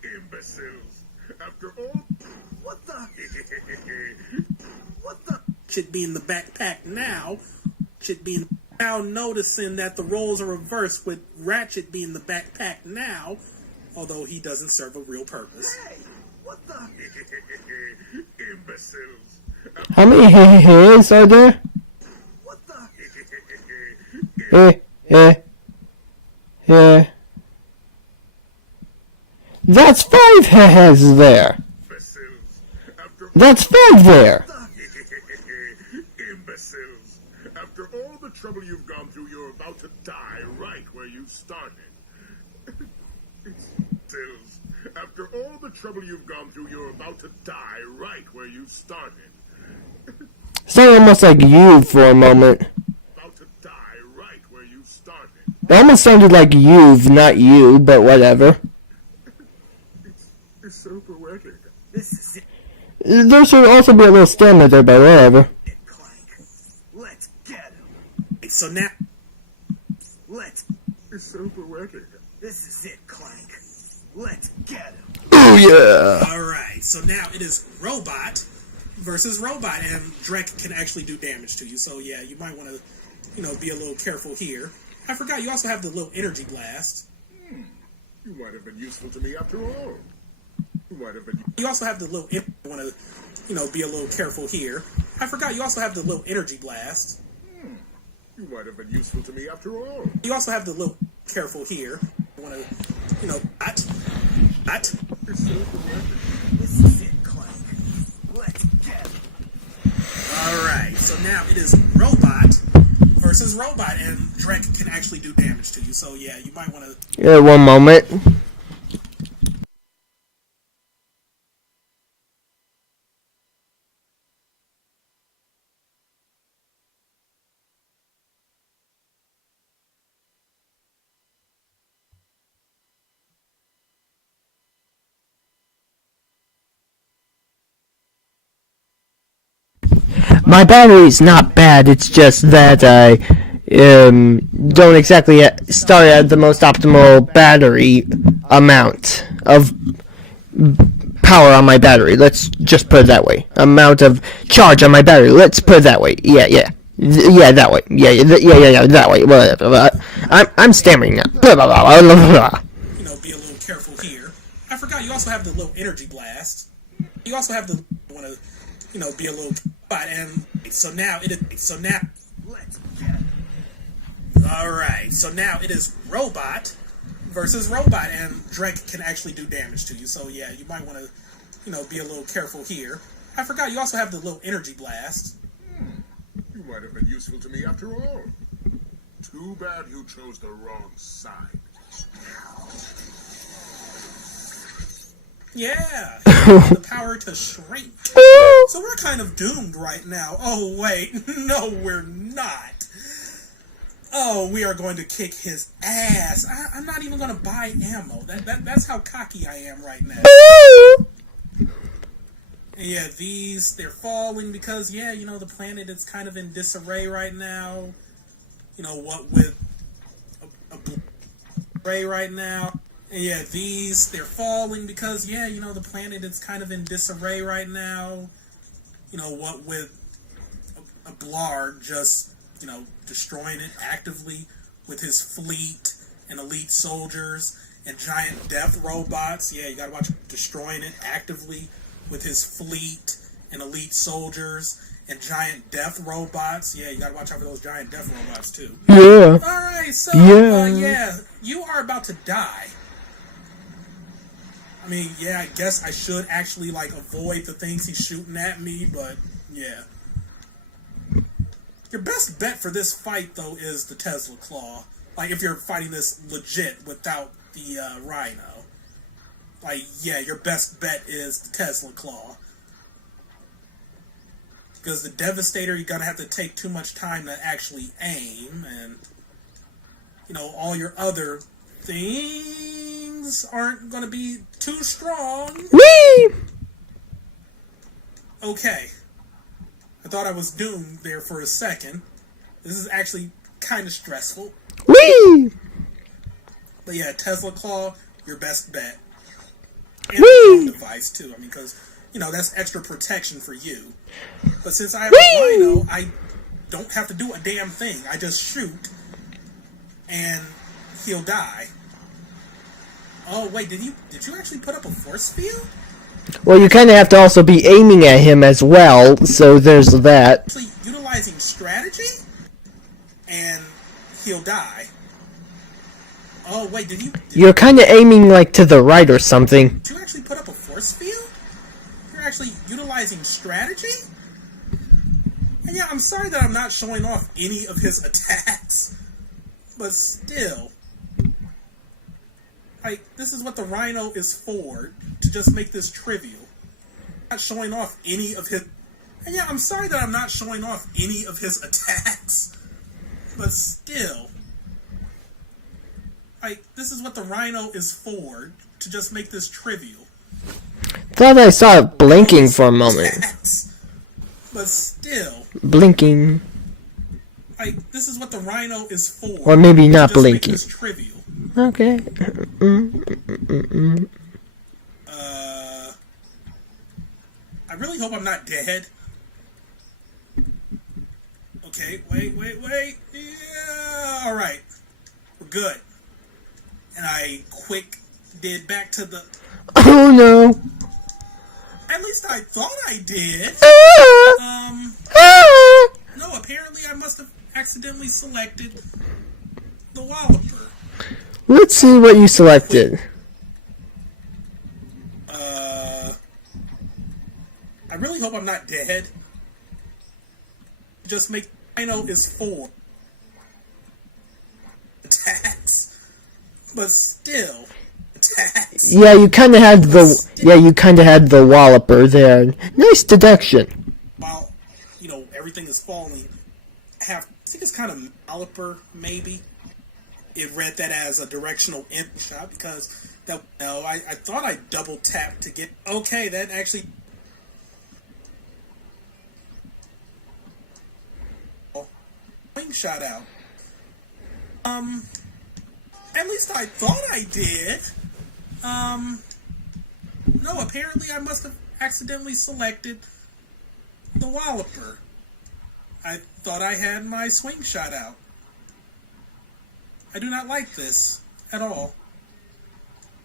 Imbeciles. After all... What the... What the... Should be in the backpack now. Should be now noticing that the roles are reversed with Ratchet being the backpack now, although he doesn't serve a real purpose. Hey, what What the? Imbeciles. How many hairs are there? What the? Eh. That's 5 hairs there. Imbeciles. That's 5 there. Imbeciles. After all the trouble you've gone through, you're about to die right where you started. Imbeciles. After all the trouble you've gone through, you're about to die right where you started. Sounded almost like you for a moment. About to die right where you started. It almost sounded like you've, not you, but whatever. It's so poetic. This is it, There should also be a little stamina there, but whatever. Clank. Let's get him. So now, Let's. it's so poetic. This is it, Clank. Let's get him. Oh yeah! Alright, so now it is robot versus robot, and Drek can actually do damage to you, so yeah, you might want to, be a little careful here. I forgot, you also have the little energy blast. You might have been useful to me after all. You might have been. You also have the little, want to, be a little careful here. I forgot, you also have the little energy blast. You might have been useful to me after all. You also have the little careful here. Want to, at. This is it, Clank. Let's get him. Alright, so now it is robot versus robot, and Drek can actually do damage to you, so yeah, you might want to. Yeah, one moment. My battery's not bad, it's just that I don't exactly start at the most optimal battery amount of power on my battery. Let's just put it that way. Amount of charge on my battery. Let's put it that way. Yeah, that way. Yeah, that way. Whatever. I'm stammering now. Blah, blah, blah, blah, blah. Be a little careful here. I forgot, you also have the little energy blast. You also have the, want to, be a little, and so now it is, Let's get him. alright, so now it is robot versus robot, and Drek can actually do damage to you, so yeah, you might want to, be a little careful here. I forgot, you also have the little energy blast. You might have been useful to me after all. Too bad you chose the wrong side. Yeah, the power to shrink. So we're kind of doomed right now. Oh, wait. No, we're not. Oh, we are going to kick his ass. I'm not even going to buy ammo. That's how cocky I am right now. And yeah, they're falling because, the planet is kind of in disarray right now. What with a array right now. And yeah, they're falling because, the planet is kind of in disarray right now. What with a Blarg just, destroying it actively with his fleet and elite soldiers and giant death robots. Yeah, you gotta watch him destroying it actively with his fleet and elite soldiers and giant death robots. Yeah, you gotta watch out for those giant death robots, too. Yeah. Alright, so, you are about to die. I mean, yeah, I guess I should actually, avoid the things he's shooting at me, but, yeah. Your best bet for this fight, though, is the Tesla Claw. If you're fighting this legit without the, Rhino. Your best bet is the Tesla Claw. Because the Devastator, you're gonna have to take too much time to actually aim, and, all your other things aren't gonna be too strong. Whee! Okay. I thought I was doomed there for a second. This is actually kind of stressful. Whee! But yeah, Tesla Claw, your best bet. And the drone device, too. I mean, because, that's extra protection for you. But since I have a Rhino, I don't have to do a damn thing. I just shoot, and he'll die. Oh, wait, did you actually put up a force field? Well, you kind of have to also be aiming at him as well, so there's that. Actually, utilizing strategy, and he'll die. Oh wait, did You're kind of aiming like to the right or something. you actually put up a force field? You're actually utilizing strategy? And yeah, I'm sorry that I'm not showing off any of his attacks, but still, like, this is what the Rhino is for, to just make this trivial. Not showing off any of his. And yeah, I'm sorry that I'm not showing off any of his attacks, but still, like, this is what the Rhino is for, to just make this trivial. Thought I saw it blinking for a moment. But still, Blinking. like, this is what the Rhino is for. Or maybe not to just blinking. Make this trivial. Okay. I really hope I'm not dead. Okay, wait. Yeah, alright. We're good. And I did back to the... Oh no. At least I thought I did. No, apparently I must have accidentally selected the Walloper. Let's see what you selected. I really hope I'm not dead. Just make Rhino is 4 attacks, but still attacks. Yeah, you kind of had the Walloper there. Nice deduction. While everything is falling, I think it's kind of Walloper maybe. It read that as a directional imp shot because I thought I double tapped to get. Okay, that actually. Shot out. At least I thought I did. No, apparently I must have accidentally selected the Walloper. I thought I had my swing shot out. I do not like this at all.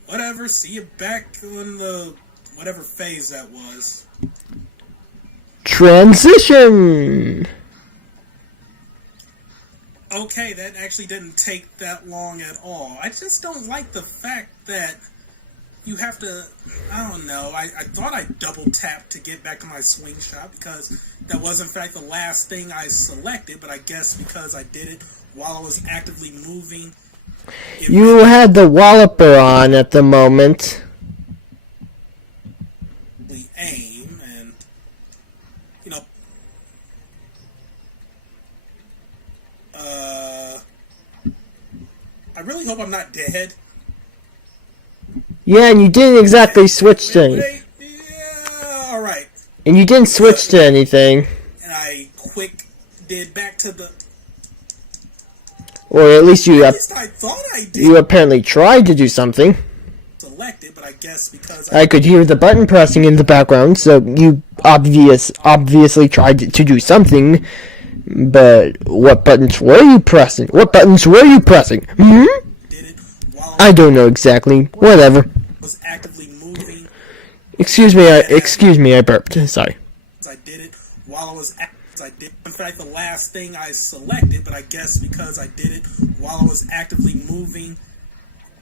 Whatever, see you back in the whatever phase that was. Transition! Okay, that actually didn't take that long at all. I just don't like the fact that you have to, I don't know, I thought I double tapped to get back to my swing shot because that was in fact the last thing I selected, but I guess because I did it while I was actively moving. You had the Walloper on at the moment. Aim and, I really hope I'm not dead. Yeah, and you didn't exactly switch to anything. Yeah, alright. And you didn't switch to anything. And I did back to the... Or at least you I thought I did. You apparently tried to do something. Selected, but I guess because I could hear the button pressing in the background, so you obviously tried to do something. But what buttons were you pressing? What buttons were you pressing? Hmm? I don't know exactly. Whatever. Was actively moving. Excuse me, I burped. Sorry. I did it while I did in fact the last thing I selected, but I guess because I did it while I was actively moving,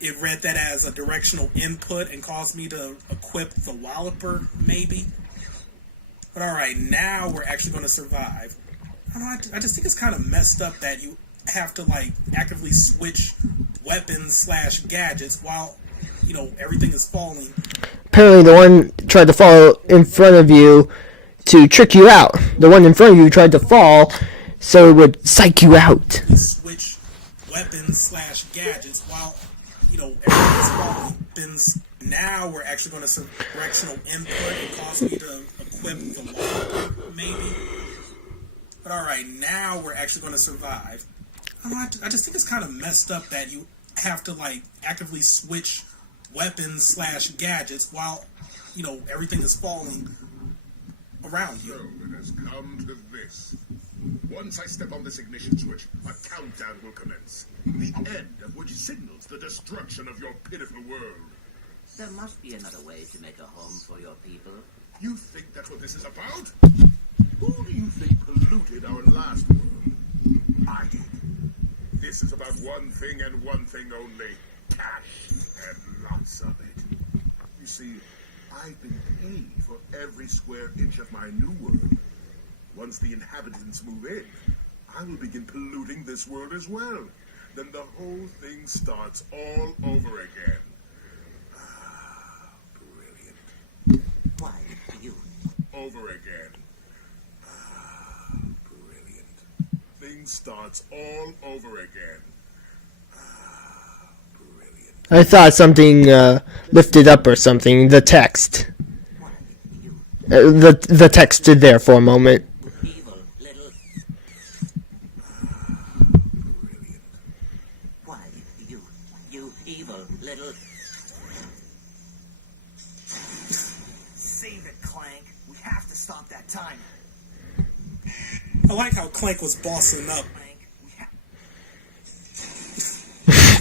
it read that as a directional input and caused me to equip the Walloper, maybe. But alright, now we're actually going to survive. I don't know, I just think it's kind of messed up that you have to, actively switch weapons/gadgets while, everything is falling. Apparently the one tried to fall in front of you to trick you out. The one in front of you tried to fall so it would psych you out. Switch weapons/gadgets while, everything is falling. Now we're actually going to directional input and cause me to equip the wall, maybe. But alright, now we're actually going to survive. I just think it's kind of messed up that you have to, actively switch weapons/gadgets while, everything is falling around you. So it has come to this. Once I step on this ignition switch, a countdown will commence. The end of which signals the destruction of your pitiful world. There must be another way to make a home for your people. You think that's what this is about? Who do you think polluted our last world? I did. This is about one thing and one thing only. Cash. And lots of it. You see, I've been paid for every square inch of my new world. Once the inhabitants move in, I will begin polluting this world as well. Then the whole thing starts all over again. Ah, brilliant. Why, you... Over again. Ah, brilliant. Thing starts all over again. Ah, brilliant. I thought something lifted up or something. The text. Why, you... The text stood there for a moment. evil little... Brilliant. Why, you evil little... Save it, Clank. We have to stop that time. I like how Clank was bossing up. Clank, we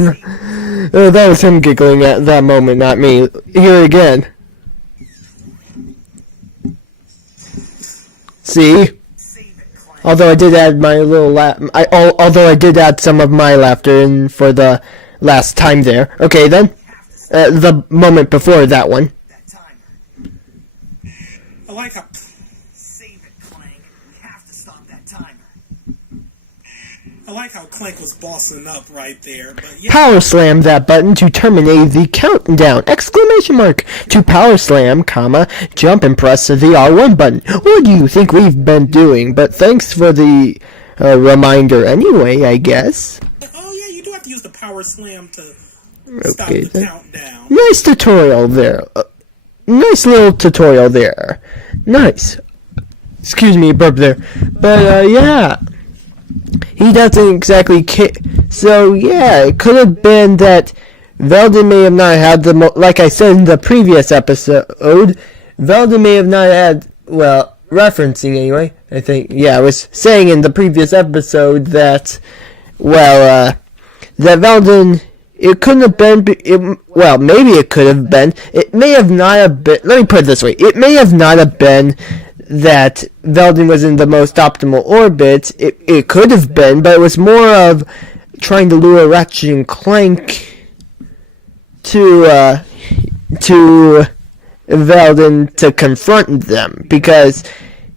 have... That was him giggling at that moment, not me. Here again. See? Save it, Clank. Although I did add my little although I did add some of my laughter in for the last time there. Okay then. The moment before that one. That time. I like how Save it, Clank. We have to stop that time. I like how Clank was bossing up right there. But yeah, Power slam that button to terminate the countdown! Exclamation mark! To power slam, comma, jump and press the R1 button. What do you think we've been doing? But thanks for the reminder anyway, I guess. oh yeah, you do have to use the power slam to stop Okay, the then. countdown. Nice tutorial there. Nice little tutorial there. Nice. Excuse me, burp there. But, yeah. He doesn't exactly care. So, yeah, it could have been that Veldin may have not had the like I said in the previous episode, Veldin may have not had, well, referencing anyway, I think, yeah, I was saying in the previous episode that, well, that Veldin, it couldn't have been, well, maybe it could have been, it may have not have been, let me put it this way, it may have not have been that Veldin was in the most optimal orbit. It could have been, but it was more of trying to lure Ratchet and Clank to Veldin to confront them, because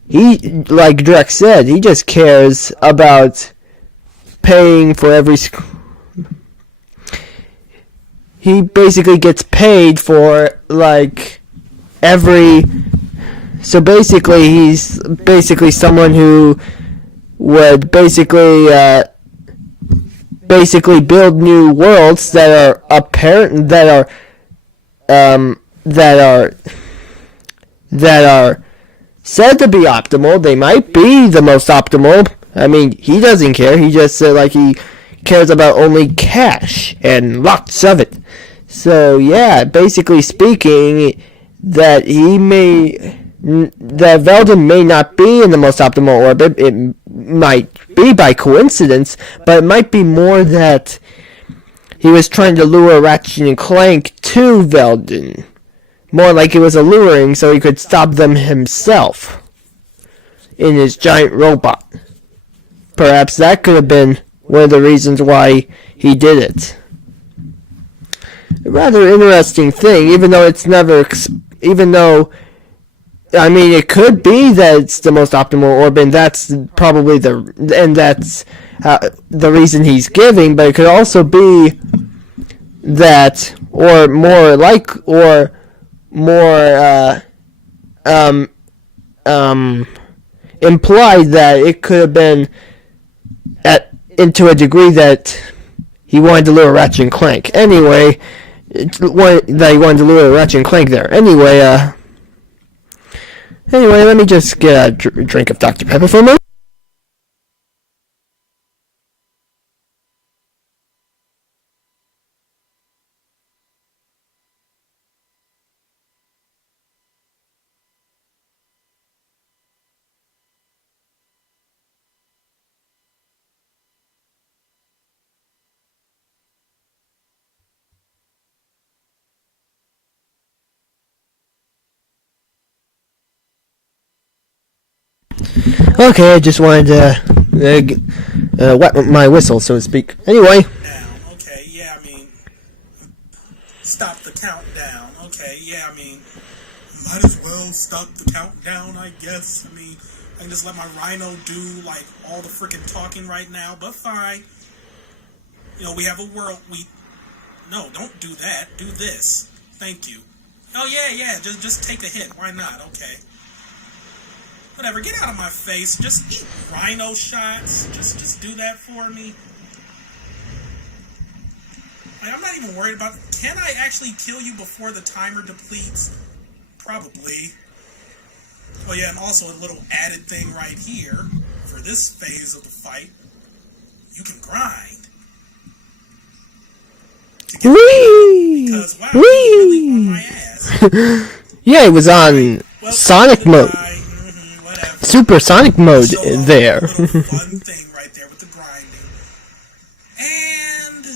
he, like Drex said, he just cares about paying for every he basically gets paid for, like, every... So basically, he's basically someone who would basically build new worlds that are apparent, that are said to be optimal. They might be the most optimal. I mean, he doesn't care. He just said, like, he cares about only cash and lots of it. So yeah, basically speaking, that Veldin may not be in the most optimal orbit. It might be by coincidence, but it might be more that he was trying to lure Ratchet and Clank to Veldin. More like it was alluring so he could stop them himself in his giant robot. Perhaps that could have been one of the reasons why he did it. A rather interesting thing, even though it's never... I mean, it could be that it's the most optimal orbit, and that's probably the reason he's giving, but it could also be that, or more implied that it could have been into a degree that he wanted to lure Ratchet and Clank. Anyway, that he wanted to lure Ratchet and Clank there. Anyway, let me just get a drink of Dr. Pepper for a moment. Okay, I just wanted to wet my whistle, so to speak. Anyway. Down. Okay, yeah, I mean, stop the countdown. Okay, yeah, I mean, might as well stop the countdown, I guess. I mean, I can just let my rhino do, like, all the freaking talking right now, but fine. You know, we have a world, no, don't do that. Do this. Thank you. Oh, yeah, just take a hit. Why not? Okay. Whatever, get out of my face. Just eat rhino shots. Just do that for me. Like, I'm not even worried about... Can I actually kill you before the timer depletes? Probably. Oh yeah, and also a little added thing right here. For this phase of the fight, you can grind. Whee! Because, wow, really on my ass. Yeah, it was on Well, Sonic mode. Whatever. Supersonic mode Show off there. a little fun thing right there with the grinding. And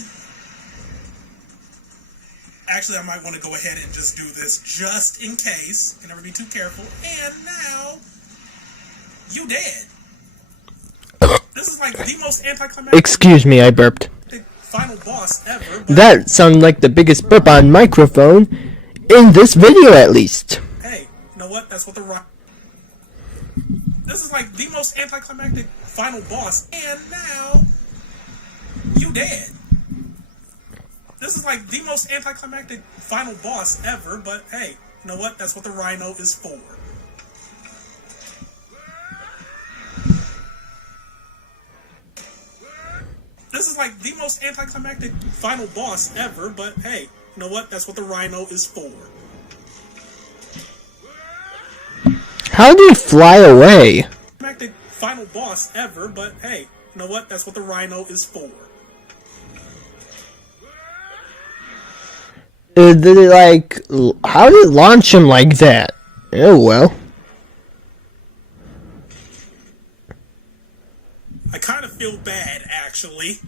actually, I might want to go ahead and just do this just in case. Can never be too careful. And now you dead. This is like the most anticlimactic Excuse me, I burped. final boss ever. But That sounded like the biggest burp on microphone in this video, at least. hey, you know what? That's what the rock. This is like the most anticlimactic final boss, and now you dead. This is like the most anticlimactic final boss ever, but hey, you know what? That's what the rhino is for. This is like the most anticlimactic final boss ever, but hey, you know what? That's what the rhino is for. How do you fly away? Anticlimactic final boss ever, but hey, you know what? That's what the rhino is for. Did it, like, how did it launch him like that? Oh, well. I kind of feel bad, actually.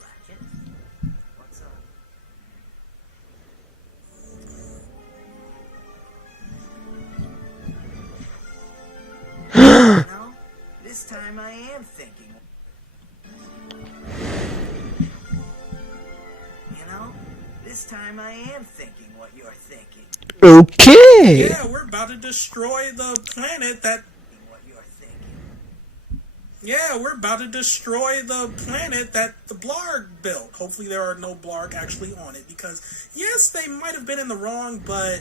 Ratchet? What's up? You know, this time I am thinking. You know, this time I am thinking what you're thinking. Okay. Yeah, we're about to destroy the planet that... What you're thinking. Yeah, we're about to destroy the planet that the Blarg built. Hopefully there are no Blarg actually on it, because, yes, they might have been in the wrong, but...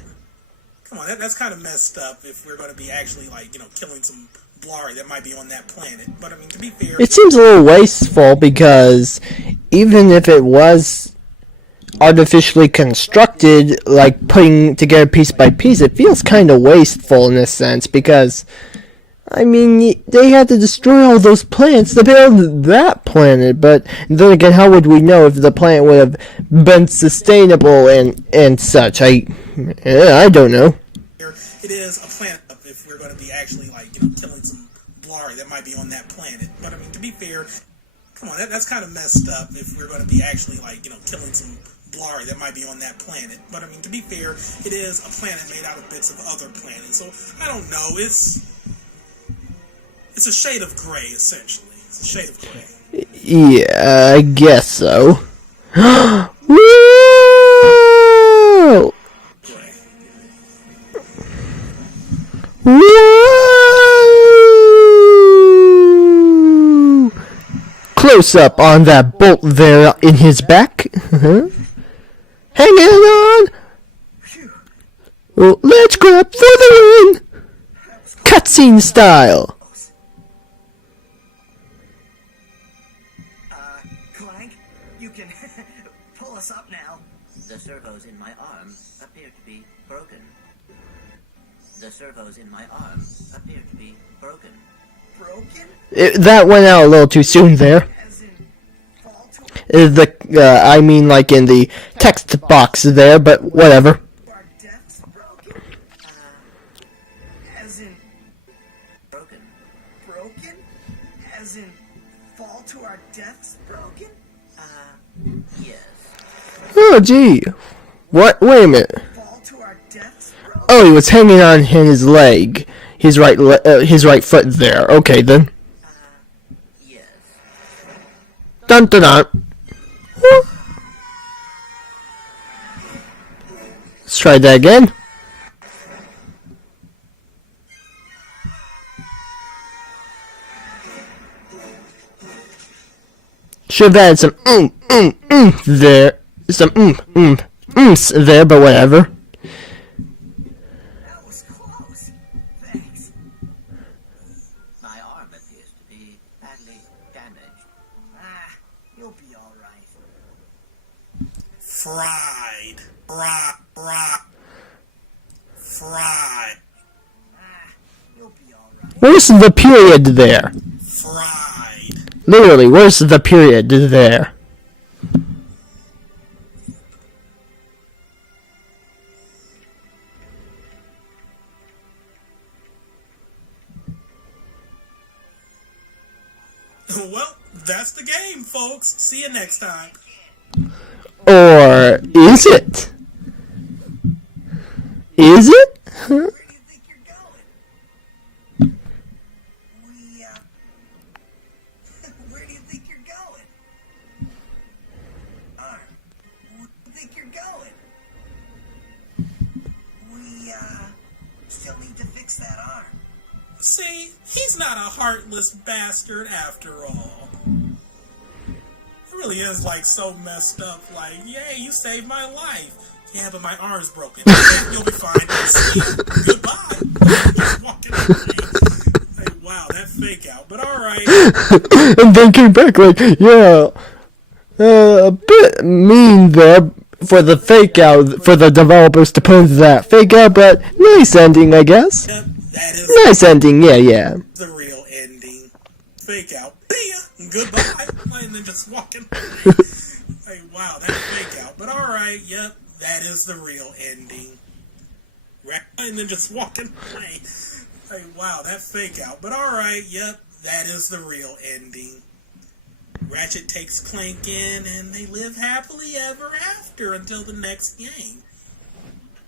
Come on, that's kind of messed up if we're going to be actually, like, you know, killing some Blarg that might be on that planet. But, I mean, to be fair... It seems a little wasteful because even if it was artificially constructed, like putting together piece by piece, it feels kind of wasteful in a sense because, I mean, they had to destroy all those planets to build that planet, but then again, how would we know if the planet would have been sustainable and such? I don't know. It is a planet if we're going to be actually, like, you know, killing some Blarg that might be on that planet. But, I mean, to be fair, come on, that's kind of messed up if we're going to be actually, like, you know, killing some Blarg that might be on that planet. But, I mean, to be fair, it is a planet made out of bits of other planets. So, I don't know, it's a shade of gray, essentially. It's a shade of gray. Yeah, I guess so. Woo! Gray. Woo! Close up on that bolt there in his back. Hanging on. Well, let's grab for the win. Cutscene style. Clank, you can pull us up now. The servos in my arm appear to be broken. The servos in my arm appear to be broken. Broken? That went out a little too soon there. As in, fall to I mean, like in the text box there, but whatever. our deaths? Broken? As in, Broken. broken? As in, fall to our deaths? Broken? Yes. Oh, gee. What? Wait a minute. Fall to our deaths? Broken? Oh, he was hanging on his leg. his right foot there. Okay then. Yes. Dun dun dun. Let's try that again. Should have added some there. Some there, but whatever. That was close. Thanks. My arm appears to be badly damaged. Ah, you'll be all right. Fried. Fried. Ah, you'll be all right. Where's the period there? Fried. Literally, where's the period there? Well, that's the game, folks. See you next time. Or is it? Is it? Where do you think you're going? Where do you think you're going? Arm, where do you think you're going? We, still need to fix that arm. See, he's not a heartless bastard after all. He really is, like, so messed up. Like, yay, you saved my life. Yeah, but my arm's broken. Yeah, you'll be fine. See you. Goodbye. Just walking away. Like, wow, that fake out. But alright. And then came back like, yeah, a bit mean there for the fake out, for the developers to put that fake out, but nice ending, I guess. Yep, that is Nice ending, yeah. the real ending. Fake out. See ya. Goodbye. And then just walking away. Like, wow, that fake out. But alright, yep, that is the real ending. And then just walking away. Like, wow, that fake out. But alright, yep, that is the real ending. Ratchet takes Clank in, and they live happily ever after until the next game.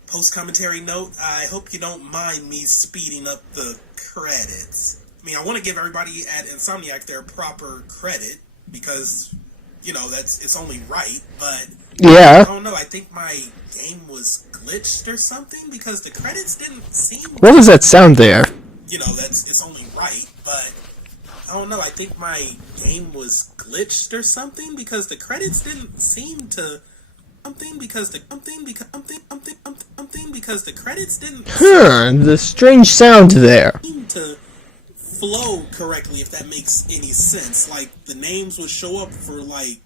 Post-commentary note, I hope you don't mind me speeding up the credits. I mean, I want to give everybody at Insomniac their proper credit, because, you know, it's only right, but Yeah. I don't know, I think my game was glitched or something, because the credits didn't seem, What was that sound there? you know, it's only right, but I don't know, I think my game was glitched or something, because the credits didn't seem to because the credits didn't The strange sound there. seem to flow correctly, if that makes any sense. Like, the names would show up for, like,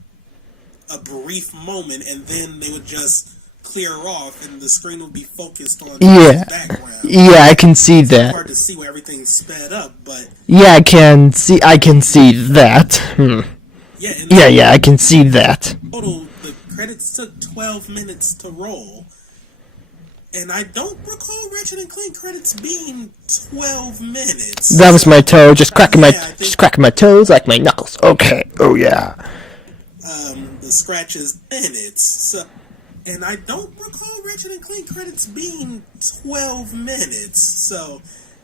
a brief moment, and then they would just clear off, and the screen would be focused on Yeah. the background. Yeah, I can see It's that. hard to see where everything's sped up, but Yeah, I can see that. yeah, in Yeah, I can see that. total, the credits took 12 minutes to roll. And I don't recall Ratchet and Clank credits being 12 minutes. That was my toe, just cracking Yeah, I think- just cracking my toes like my knuckles. Okay. Oh yeah. The scratches minutes. So, and I don't recall Ratchet and Clank credits being 12 minutes. So,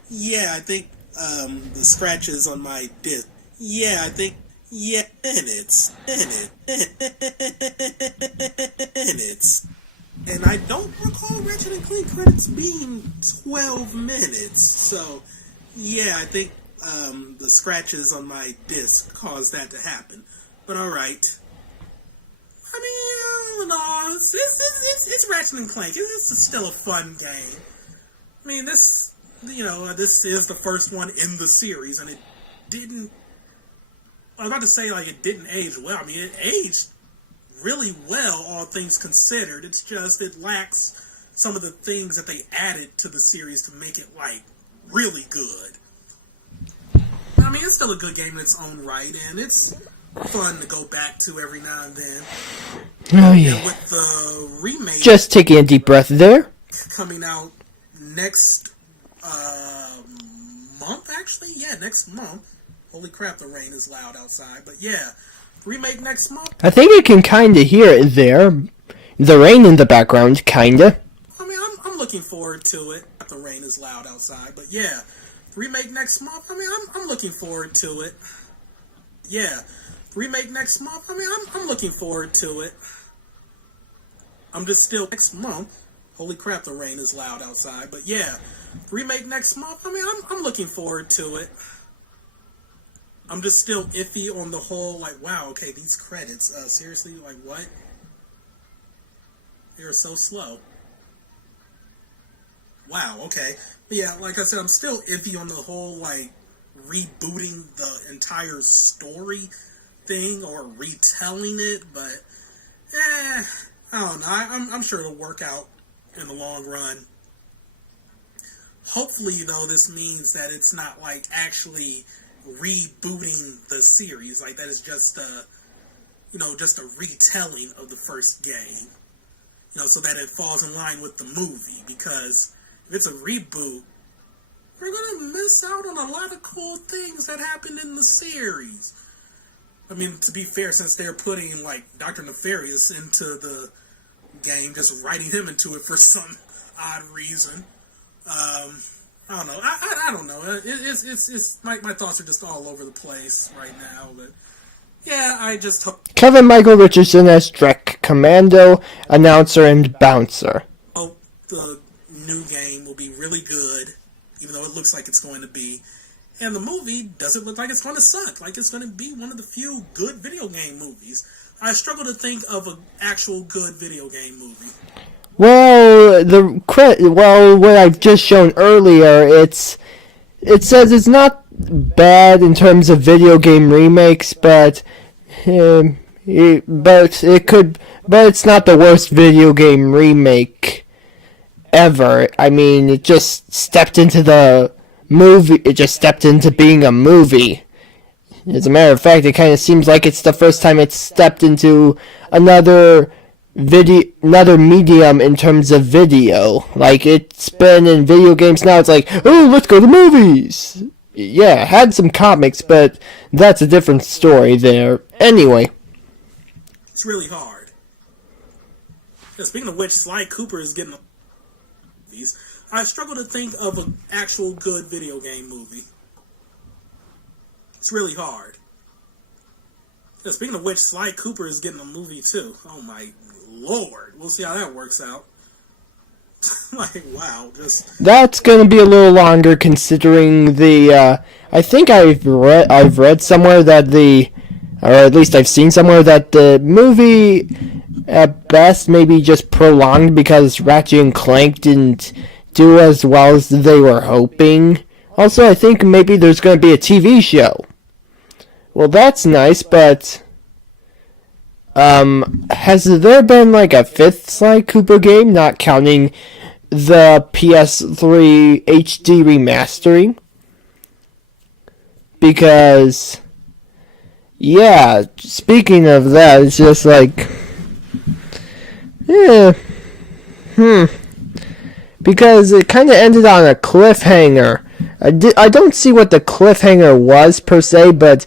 yeah, I think the scratches on my disc. Yeah, I think minutes. And I don't recall Ratchet and Clank credits being 12 minutes. So, yeah, I think the scratches on my disc caused that to happen. But alright. I mean, all in all, it's Ratchet and Clank. It's still a fun game. I mean, this is the first one in the series, and it didn't... I was about to say, like, it didn't age well. I mean, it aged really well, all things considered. It's just, it lacks some of the things that they added to the series to make it, like, really good. I mean, it's still a good game in its own right, and it's fun to go back to every now and then. Oh And yeah. with the remake Just taking a deep breath there. coming out next month, actually? Yeah, next month. Holy crap, the rain is loud outside. But yeah, remake next month. I think I can kinda hear it there. The rain in the background, kinda. I mean, I'm looking forward to it. The rain is loud outside. But yeah, remake next month. I mean, I'm looking forward to it. Yeah, remake next month. I mean, I'm looking forward to it. I'm just still next month. Holy crap, the rain is loud outside. But yeah, remake next month. I mean, I'm looking forward to it. I'm just still iffy on the whole, like, wow, okay, these credits, seriously, like, what? They're so slow. Wow, okay. But yeah, like I said, I'm still iffy on the whole, like, rebooting the entire story thing or retelling it, but, I don't know. I'm sure it'll work out in the long run. Hopefully, though, this means that it's not, like, actually rebooting the series. Like, that is just just a retelling of the first game. So that it falls in line with the movie. Because if it's a reboot, we're going to miss out on a lot of cool things that happened in the series. I mean, to be fair, since they're putting, like, Dr. Nefarious into the game, just writing him into it for some odd reason. I don't know. I don't know. It's my thoughts are just all over the place right now, but yeah, I just hope Kevin Michael Richardson as Drek, Commando, Announcer, and Bouncer. the new game will be really good, even though it looks like it's going to be. And the movie doesn't look like it's going to suck. Like it's going to be one of the few good video game movies. I struggle to think of an actual good video game movie. Well, what I've just shown earlier, it says it's not bad in terms of video game remakes, but it's not the worst video game remake ever. I mean, it just stepped into the movie. It just stepped into being a movie. As a matter of fact, it kind of seems like it's the first time it's stepped into another medium in terms of video. Like, it's been in video games now, it's like, oh, let's go to movies! Yeah, it had some comics, but that's a different story there. Anyway. It's really hard. Yeah, speaking of which, Sly Cooper is getting movies. I struggle to think of an actual good video game movie. It's really hard. Yeah, speaking of which, Sly Cooper is getting a movie too. Oh my Lord. We'll see how that works out. Like, wow. That's gonna be a little longer considering the, I think I've read somewhere that or at least I've seen somewhere that the movie, at best, maybe just prolonged because Ratchet and Clank didn't do as well as they were hoping. Also, I think maybe there's gonna be a TV show. Well, that's nice, but has there been like a fifth Sly Cooper game, not counting the PS3 HD remastering? Because, yeah, speaking of that, it's just like, because it kind of ended on a cliffhanger. I don't see what the cliffhanger was per se, but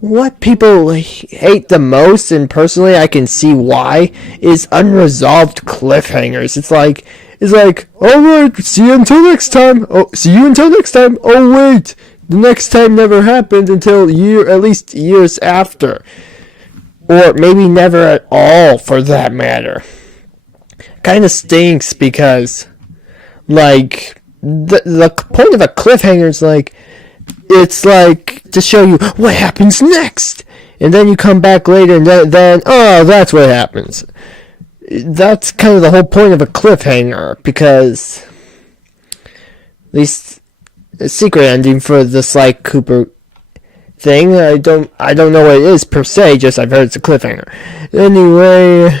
what people hate the most, and personally I can see why, is unresolved cliffhangers. It's like, alright, see you until next time. Oh, see you until next time. Oh wait, the next time never happened until at least years after. Or maybe never at all, for that matter. Kinda stinks because, like, the point of a cliffhanger is like, it's like to show you what happens next, and then you come back later and then oh, that's what happens. That's kind of the whole point of a cliffhanger, because at least a secret ending for the Sly Cooper thing, I don't know what it is per se, just I've heard it's a cliffhanger. Anyway,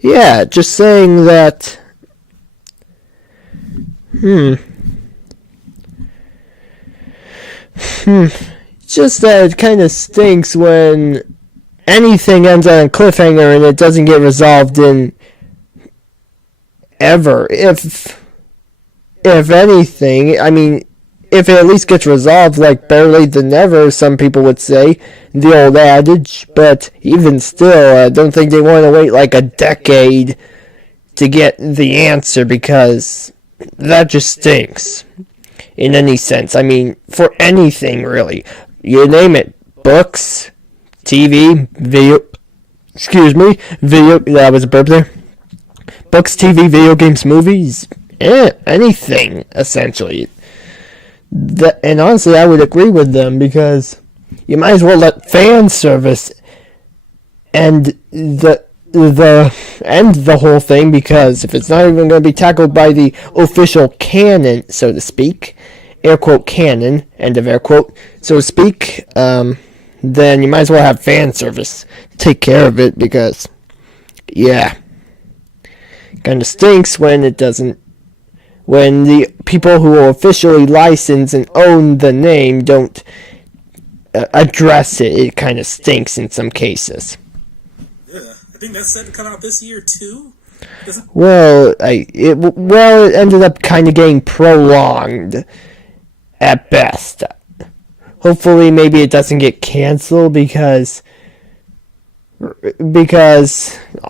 yeah, just saying that just that it kind of stinks when anything ends on a cliffhanger and it doesn't get resolved in ever. If anything, I mean, if it at least gets resolved, like better late than never, some people would say, the old adage, but even still, I don't think they want to wait like a decade to get the answer, because that just stinks. in any sense. I mean, for anything really. You name it. Books, TV, video. Excuse me, video. That was a burp there. Books, TV, video games, movies, anything essentially. And honestly, I would agree with them because you might as well let fan service end the whole thing, because if it's not even going to be tackled by the official canon, so to speak, air quote canon, end of air quote, so to speak, then you might as well have fan service take care of it, because yeah, kind of stinks when it doesn't, when the people who will officially license and own the name don't address it. It kind of stinks in some cases. Yeah, I think that's set to come out this year too. Well, it ended up kind of getting prolonged at best. Hopefully, maybe it doesn't get canceled because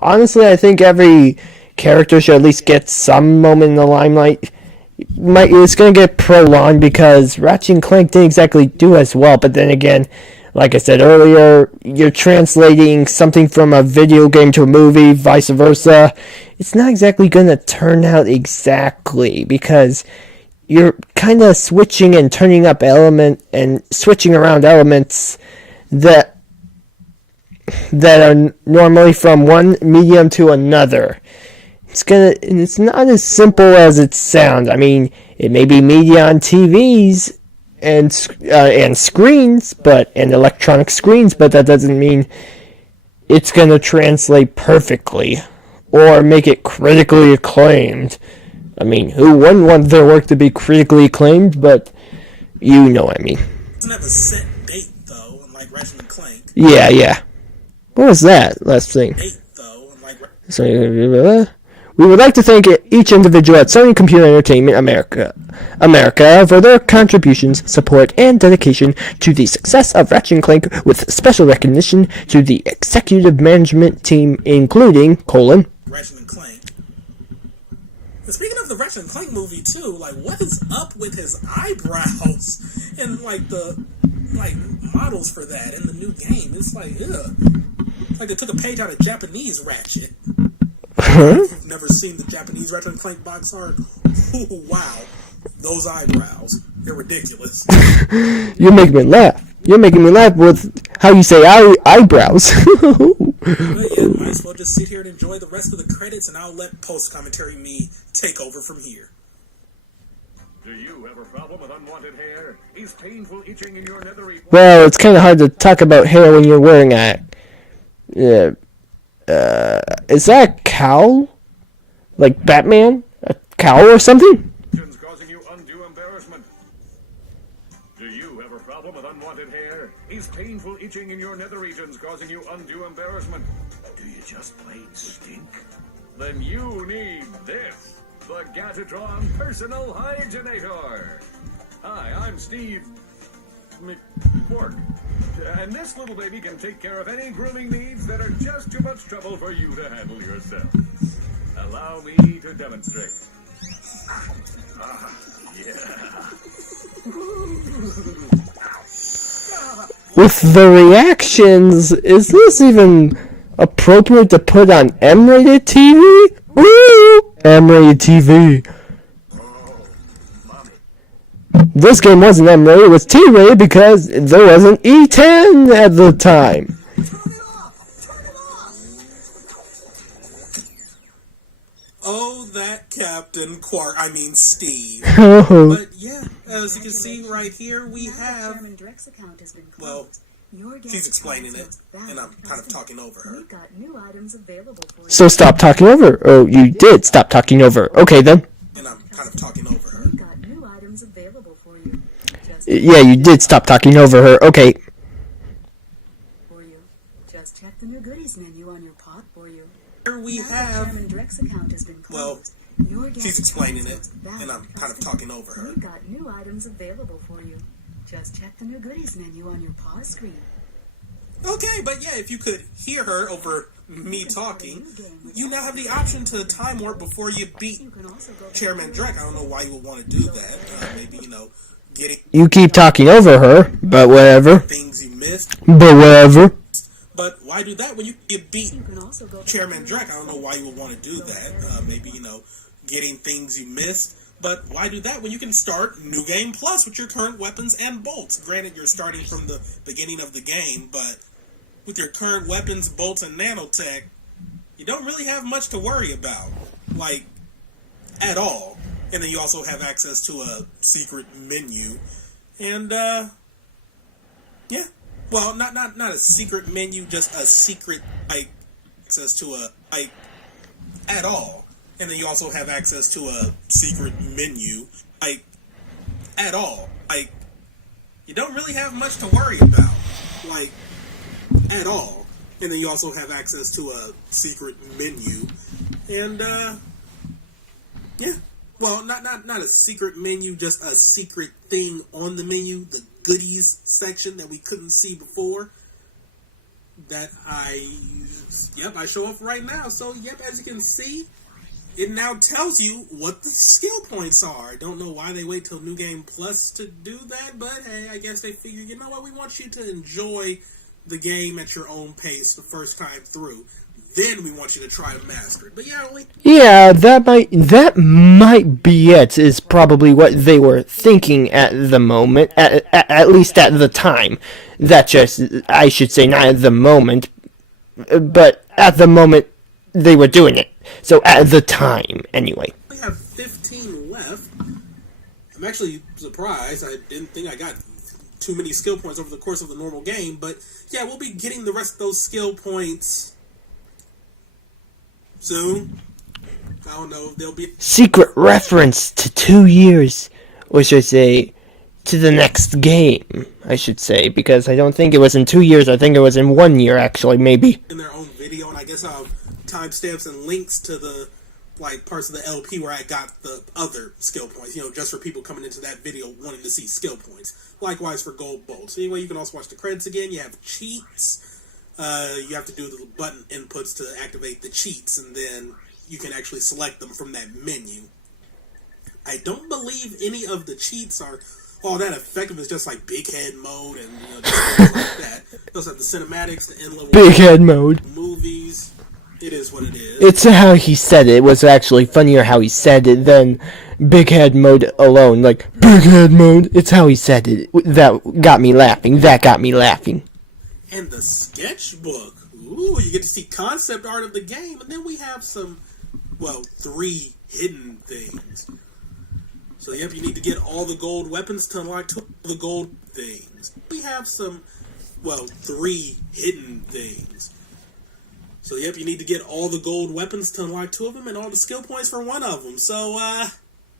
honestly, I think every character should at least get some moment in the limelight. It's going to get prolonged because Ratchet and Clank didn't exactly do as well, but then again, like I said earlier, you're translating something from a video game to a movie, vice versa. It's not exactly going to turn out exactly because you're kind of switching and turning up switching around elements that are normally from one medium to another. It's not as simple as it sounds. I mean, it may be media on TVs and screens, and electronic screens, but that doesn't mean it's gonna translate perfectly or make it critically acclaimed. I mean, who wouldn't want their work to be critically acclaimed? But you know what I mean. It doesn't have a set date though, unlike Ratchet and Clank. Yeah. What was that last thing? We would like to thank each individual at Sony Computer Entertainment America for their contributions, support, and dedication to the success of Ratchet and Clank, with special recognition to the executive management team, including, Ratchet and Clank. And speaking of the Ratchet and Clank movie too, what is up with his eyebrows and the models for that in the new game? It's ugh. It's like they took a page out of Japanese Ratchet. If you've never seen the Japanese Ratchet and Clank box art, oh, wow, those eyebrows, they're ridiculous. You're making me laugh. You're making me laugh with how you say eyebrows. But yeah, might as well just sit here and enjoy the rest of the credits, and I'll let post-commentary me take over from here. Do you have a problem with unwanted hair? Is painful itching in your nethery? Well, it's kind of hard to talk about hair when you're wearing is that a cowl? Like Batman? A cowl or something? Causing you undue embarrassment. Do you have a problem with unwanted hair? Is painful itching in your nether regions causing you undue embarrassment? Do you just plain stink? Then you need this, the Gatatron Personal Hygienator. Hi, I'm Steve McQuark. And this little baby can take care of any grooming needs that are just too much trouble for you to handle yourself. Allow me to demonstrate. Yeah. With the reactions, is this even appropriate to put on M-rated TV? Woo! M-rated TV. This game wasn't M-rated, it was T-rated because there wasn't E10 at the time. Turn it off! Turn it off! Oh, that Captain Quark, Steve. Oh. But yeah, as you can see right here, we have, well, she's explaining it, and I'm kind of talking over her. So stop talking over her. Oh, you did stop talking over her. Okay then. And I'm kind of talking over her. Yeah, you did stop talking over her. Okay. For you. Just check the new goodies menu on your pot for you. Here we have, Chairman Dreck's account has been well, closed. Your she's explaining it, and I'm kind of talking over her. We've got new items available for you. Just check the new goodies menu on your pause screen. Okay, but yeah, if you could hear her over me talking, you now have the option to time warp before you beat Chairman Drek. I don't know why you would want to do that. Maybe, getting You keep talking over her, but whatever. things you missed. But whatever. But why do that when you beat Chairman Drek? I don't know why you would want to do that. Maybe, getting things you missed. But why do that when you can start New Game Plus with your current weapons and bolts? Granted, you're starting from the beginning of the game, but with your current weapons, bolts, and nanotech, you don't really have much to worry about. Like, at all. And then you also have access to a secret menu. And, yeah. Well, not a secret menu, just a secret, access to a, at all. And then you also have access to a secret menu, at all. You don't really have much to worry about. At all. And then you also have access to a secret menu. And, yeah. Well, not a secret menu, just a secret thing on the menu, the goodies section that we couldn't see before. That I show up right now. So, as you can see, it now tells you what the skill points are. I don't know why they wait till New Game Plus to do that, but hey, I guess they figure, you know what, we want you to enjoy the game at your own pace the first time through. Then we want you to try to master it. But yeah, that might be it. Is probably what they were thinking at the moment, at least at the time. I should say, not at the moment, but at the moment they were doing it. So at the time, anyway. We have 15 left. I'm actually surprised. I didn't think I got too many skill points over the course of the normal game, but yeah, we'll be getting the rest of those skill points soon. I don't know if they'll be... Secret reference to 2 years, or should I say, to the next game, I should say, because I don't think it was in 2 years, I think it was in 1 year, actually, maybe. In their own video, and I guess I'll have timestamps and links to the, parts of the LP where I got the other skill points, just for people coming into that video wanting to see skill points. Likewise for gold bolts. Anyway, you can also watch the credits again. You have cheats. You have to do the button inputs to activate the cheats, and then you can actually select them from that menu. I don't believe any of the cheats are all that effective. It's just like big head mode and just things like that. Those have the cinematics, the end level big head mode, movies. It is what it is. It's how he said it. It was actually funnier how he said it than big head mode alone. Like, big head mode. It's how he said it. That got me laughing. And the sketchbook. Ooh, you get to see concept art of the game. And then we have some, 3 hidden things. So, you need to get all the gold weapons to unlock 2 of the gold things. We have some, 3 hidden things. So, you need to get all the gold weapons to unlock 2 of them and all the skill points for 1 of them. So,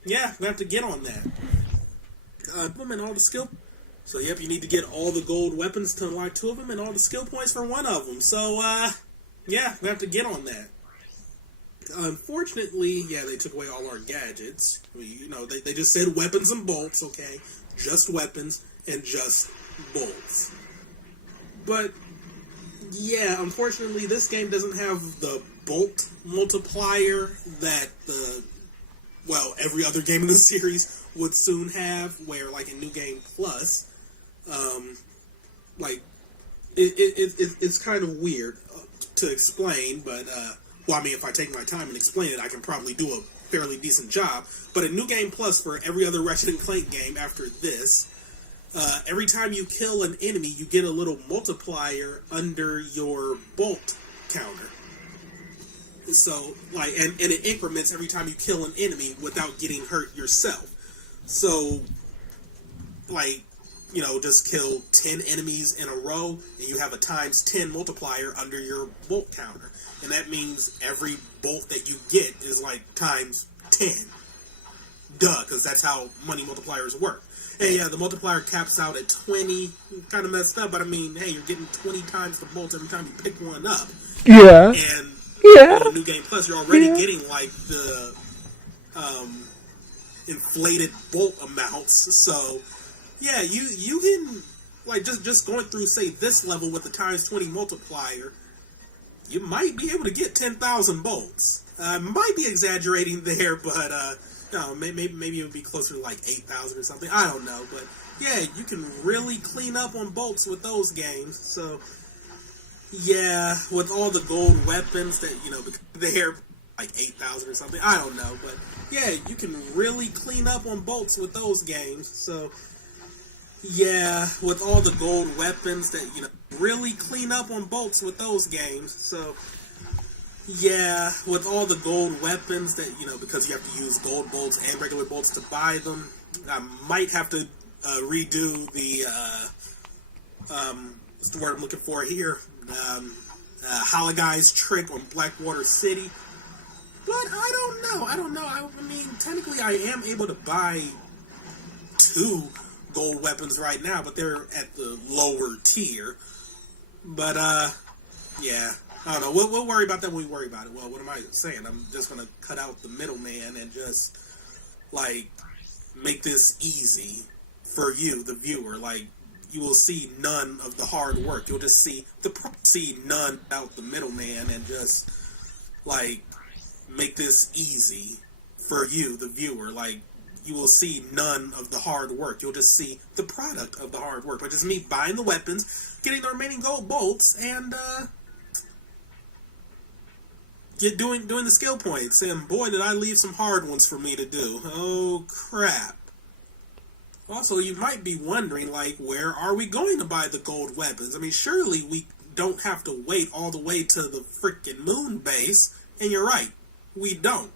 we have to get on that. And all the skill... So, you need to get all the gold weapons to unlock 2 of them and all the skill points for 1 of them. So, we have to get on that. Unfortunately, they took away all our gadgets. They just said weapons and bolts, okay? Just weapons and just bolts. But... yeah, unfortunately, this game doesn't have the bolt multiplier that every other game in the series would soon have, where, in New Game Plus, it's kind of weird to explain, but, if I take my time and explain it, I can probably do a fairly decent job. But in New Game Plus, for every other Ratchet and Clank game after this, every time you kill an enemy, you get a little multiplier under your bolt counter. So, and it increments every time you kill an enemy without getting hurt yourself. So, just kill 10 enemies in a row, and you have a times 10 multiplier under your bolt counter. And that means every bolt that you get is, times 10. Duh, because that's how money multipliers work. Hey, the multiplier caps out at 20. Kind of messed up, but hey, you're getting 20 times the bolts every time you pick one up. Yeah. And Yeah. On New Game Plus, you're already getting the inflated bolt amounts. So yeah, you can like just going through, say, this level with the times 20 multiplier, you might be able to get 10,000 bolts. Might be exaggerating there, but no, maybe it would be closer to like 8,000 or something. I don't know, but yeah, you can really clean up on bolts with those games. So yeah, with all the gold weapons that, you know, they're like 8,000 or something. I don't know, but yeah, you can really clean up on bolts with those games. So yeah, with all the gold weapons that, you know, really clean up on bolts with those games. So yeah, with all the gold weapons that, you know, because you have to use gold bolts and regular bolts to buy them, I might have to redo the what's the word I'm looking for here? Hologuy's trick on Blackwater City. But I don't know. I mean, technically I am able to buy 2 gold weapons right now, but they're at the lower tier. But, yeah. I don't know. We'll worry about that when we worry about it. Well, what am I saying? I'm just going to cut out the middleman and just, like, make this easy for you, the viewer. Like, you will see none of the hard work. You'll just see none out the middleman and just, like, make this easy for you, the viewer. Like, you will see none of the hard work. You'll just see the product of the hard work. But just me buying the weapons, getting the remaining gold bolts, and, doing the skill points. And boy, did I leave some hard ones for me to do. Oh, crap. Also, you might be wondering, like, where are we going to buy the gold weapons? I mean, surely we don't have to wait all the way to the freaking moon base. And you're right, we don't.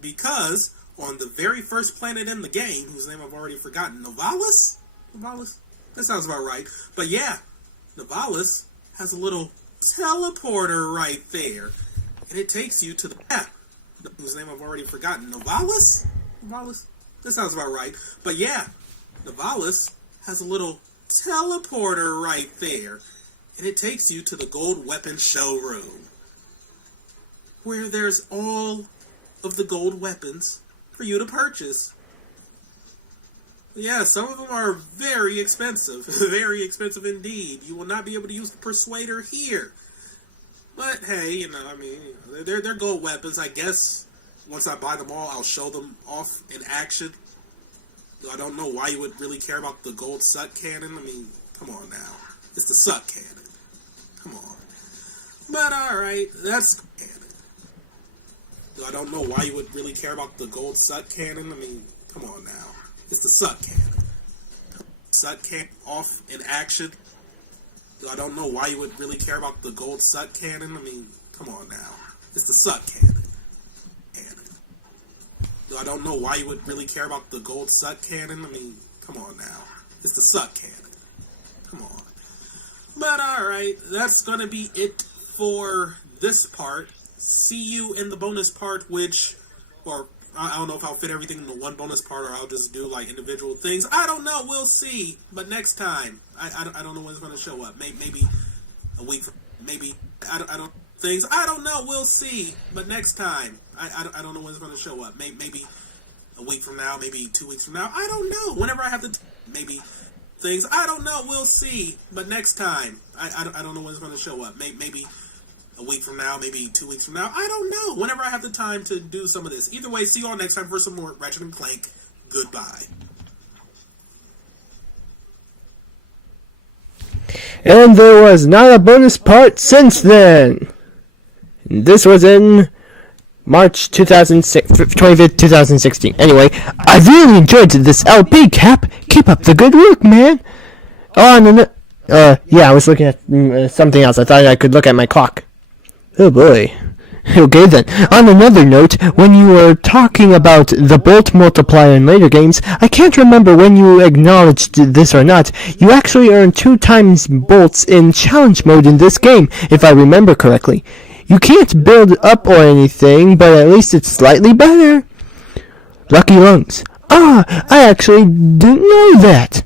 Because on the very first planet in the game, whose name I've already forgotten, Novalis? Novalis? That sounds about right. But yeah, Novalis has a little teleporter right there. And it takes you to the map, whose name I've already forgotten. Novalis? Novalis? That sounds about right. But yeah, Novalis has a little teleporter right there. And it takes you to the gold weapon showroom, where there's all of the gold weapons for you to purchase. Yeah, some of them are very expensive. Very expensive indeed. You will not be able to use the Persuader here. But hey, you know, I mean, they're gold weapons. I guess once I buy them all, I'll show them off in action. I don't know why you would really care about the gold suck cannon. I mean, come on now. It's the suck cannon. Come on. But alright, that's cannon. I don't know why you would really care about the gold suck cannon. I mean, come on now. It's the suck cannon. Suck cannon off in action. I don't know why you would really care about the gold suck cannon. I mean, come on now. It's the suck cannon. I don't know why you would really care about the gold suck cannon. I mean, come on now. It's the suck cannon. Come on. But alright, that's gonna be it for this part. See you in the bonus part, which, or I don't know if I'll fit everything into one bonus part or I'll just do like individual things. I don't know. We'll see. But next time, I don't know when it's going to show up. Maybe a week. Maybe I don't things. I don't know. We'll see. But next time, I don't know when it's going to show up. Maybe a week from now. Maybe 2 weeks from now. I don't know. Whenever I have to. Maybe things. I don't know. We'll see. But next time, I don't know when it's going to show up. Maybe a week from now, maybe 2 weeks from now. I don't know. Whenever I have the time to do some of this. Either way, see you all next time for some more Ratchet and Clank. Goodbye. And there was not a bonus part since then. This was in March 25th, 2016. Anyway, I really enjoyed this LP, Cap. Keep up the good work, man. Oh, and yeah, I was looking at something else. I thought I could look at my clock. Oh boy. Okay then, on another note, when you were talking about the bolt multiplier in later games, I can't remember when you acknowledged this or not, you actually earn 2 times bolts in challenge mode in this game, if I remember correctly. You can't build up or anything, but at least it's slightly better. Lucky lungs. Ah, I actually didn't know that.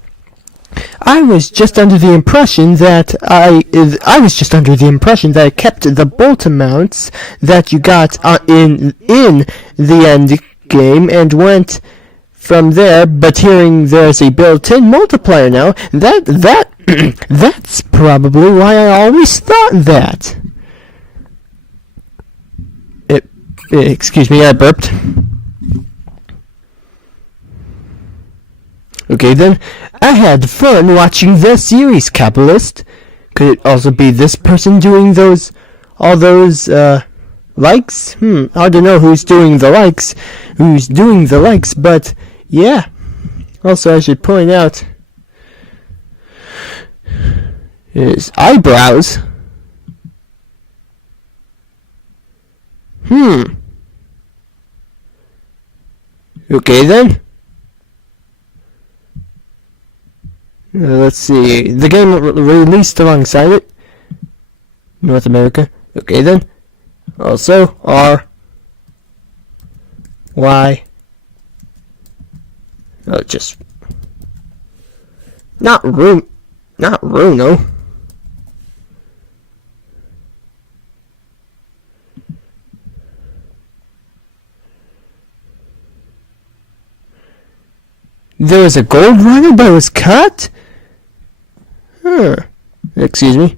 I was just under the impression that I kept the bolt amounts that you got in the end game and went from there, but hearing there's a built-in multiplier now, that's probably why I always thought that. Excuse me, I burped. Okay then, I had fun watching the series, Capitalist. Could it also be this person doing all those likes? Hard to know who's doing the likes, but yeah. Also, I should point out his eyebrows. Okay then. Let's see. The game released alongside it. North America. Okay then. Also, R. Y. Oh, just. Not Runo. There was a gold runner, but it was cut? Excuse me.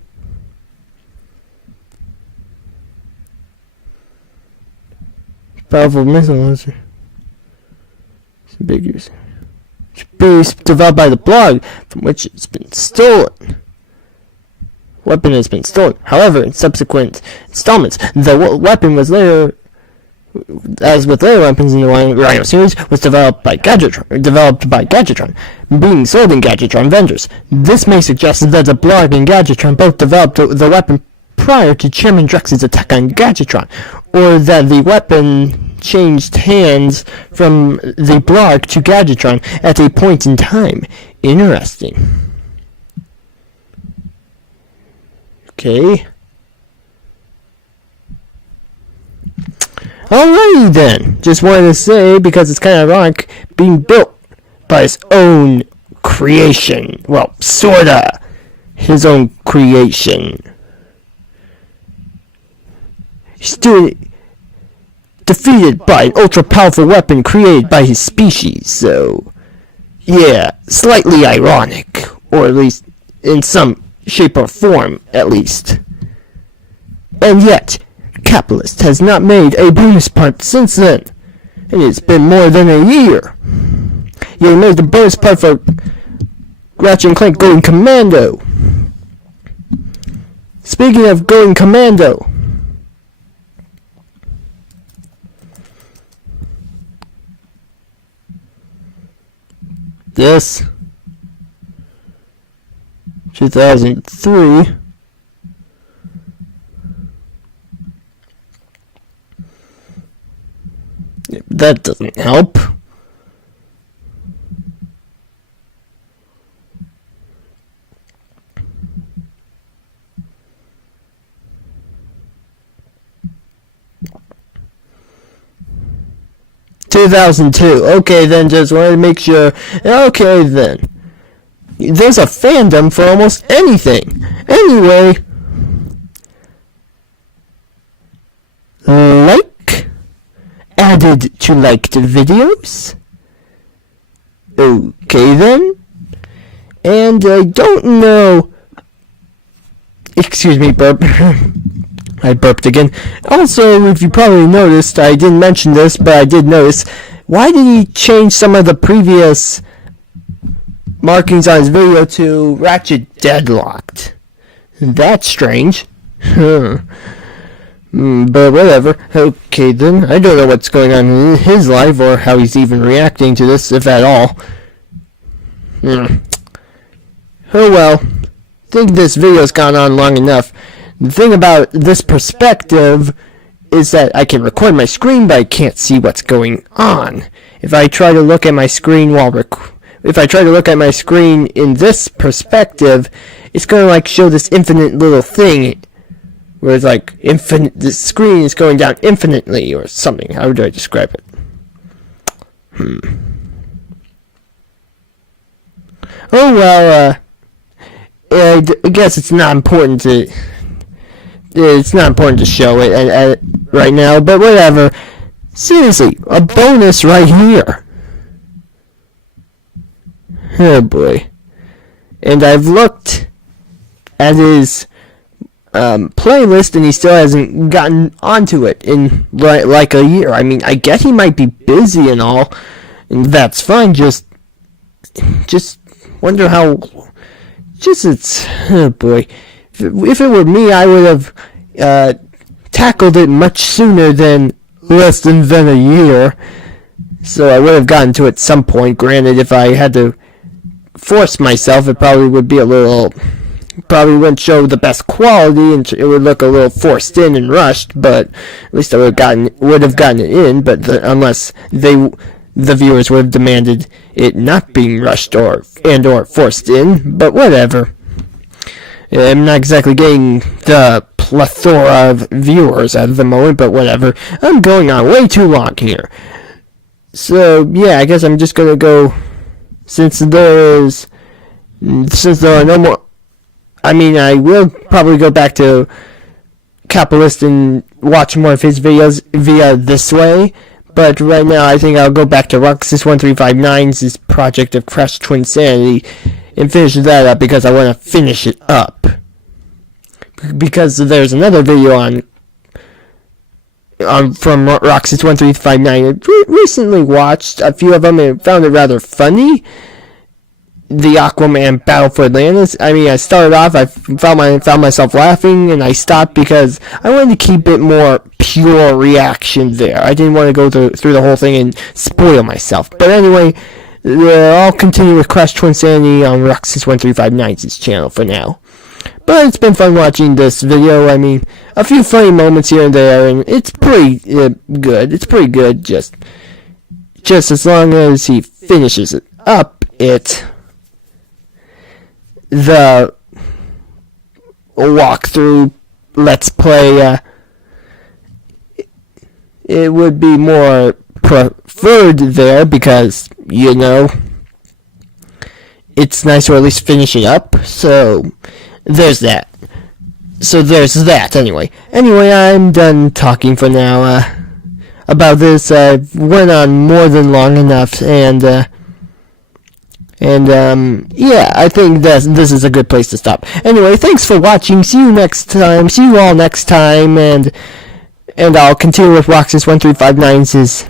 Powerful missile launcher. It's ambiguous. It's developed by the blog from which it's been stolen. Weapon has been stolen. However, in subsequent installments, the weapon was later, as with later weapons in the Rhino series, was developed by Gadgetron, being sold in Gadgetron vendors. This may suggest that the blog and Gadgetron both developed the weapon prior to Chairman Drex's attack on Gadgetron, or that the weapon changed hands from the blog to Gadgetron at a point in time. Interesting. Okay. Alrighty then. Just wanted to say, because it's kind of ironic, being built by his own creation. Well, sorta. His own creation. He's defeated by an ultra-powerful weapon created by his species, so yeah, slightly ironic, or at least in some shape or form, at least. And yet, Capitalist has not made a bonus part since then, and it's been more than a year. He made the bonus part for Ratchet and Clank going commando. Speaking of going commando, this 2003 that doesn't help. Okay then, just wanted to make sure. Okay then. There's a fandom for almost anything. Anyway. Like? Added to liked videos? Okay then. And I don't know. Excuse me, burp. I burped again. Also, if you probably noticed, I didn't mention this, but I did notice, why did he change some of the previous markings on his video to Ratchet deadlocked? That's strange. But whatever. Okay then, I don't know what's going on in his life, or how he's even reacting to this, if at all. Oh well. I think this video's gone on long enough. The thing about this perspective is that I can record my screen, but I can't see what's going on. If I try to look at my screen in this perspective, it's going to like show this infinite little thing where it's like infinite. The screen is going down infinitely or something. How do I describe it? Oh well. I guess it's not important to. It's not important to show it right now, but whatever. Seriously, a bonus right here. Oh boy. And I've looked at his playlist, and he still hasn't gotten onto it in like a year. I mean, I get he might be busy and all, and that's fine. Just wonder how. Oh boy. If it were me, I would have tackled it much sooner than less than a year. So I would have gotten to it at some point. Granted, if I had to force myself, it probably would be probably wouldn't show the best quality, and it would look a little forced in and rushed. But at least I would have gotten it in. But unless the viewers would have demanded it not being rushed or forced in. But whatever. I'm not exactly getting the plethora of viewers at the moment, but whatever. I'm going on way too long here. So yeah, I guess I'm just gonna go. Since there are no more. I mean, I will probably go back to Capitalist and watch more of his videos via this way. But right now, I think I'll go back to Roxas1359's project of Crash Twinsanity and finish that up because I want to finish it up. Because there's another video from Roxas1359. I recently watched a few of them and found it rather funny. The Aquaman Battle for Atlantis. I mean, I started off, I found myself laughing, and I stopped because I wanted to keep it more pure reaction there. I didn't want to go through the whole thing and spoil myself. But anyway, I'll continue with Crash Twinsanity on Roxas1359's channel for now. But it's been fun watching this video. I mean, a few funny moments here and there, and it's pretty good. It's pretty good, just as long as he finishes it up. The walkthrough let's play, it would be more preferred there because, you know, it's nice to at least finish it up. So there's that. Anyway, I'm done talking for now about this. I went on more than long enough, and yeah, I think this is a good place to stop. Anyway, thanks for watching. See you all next time, and I'll continue with Roxas1359's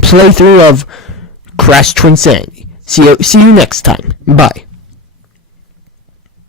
playthrough of Crash Twinsanity. See you next time. Bye.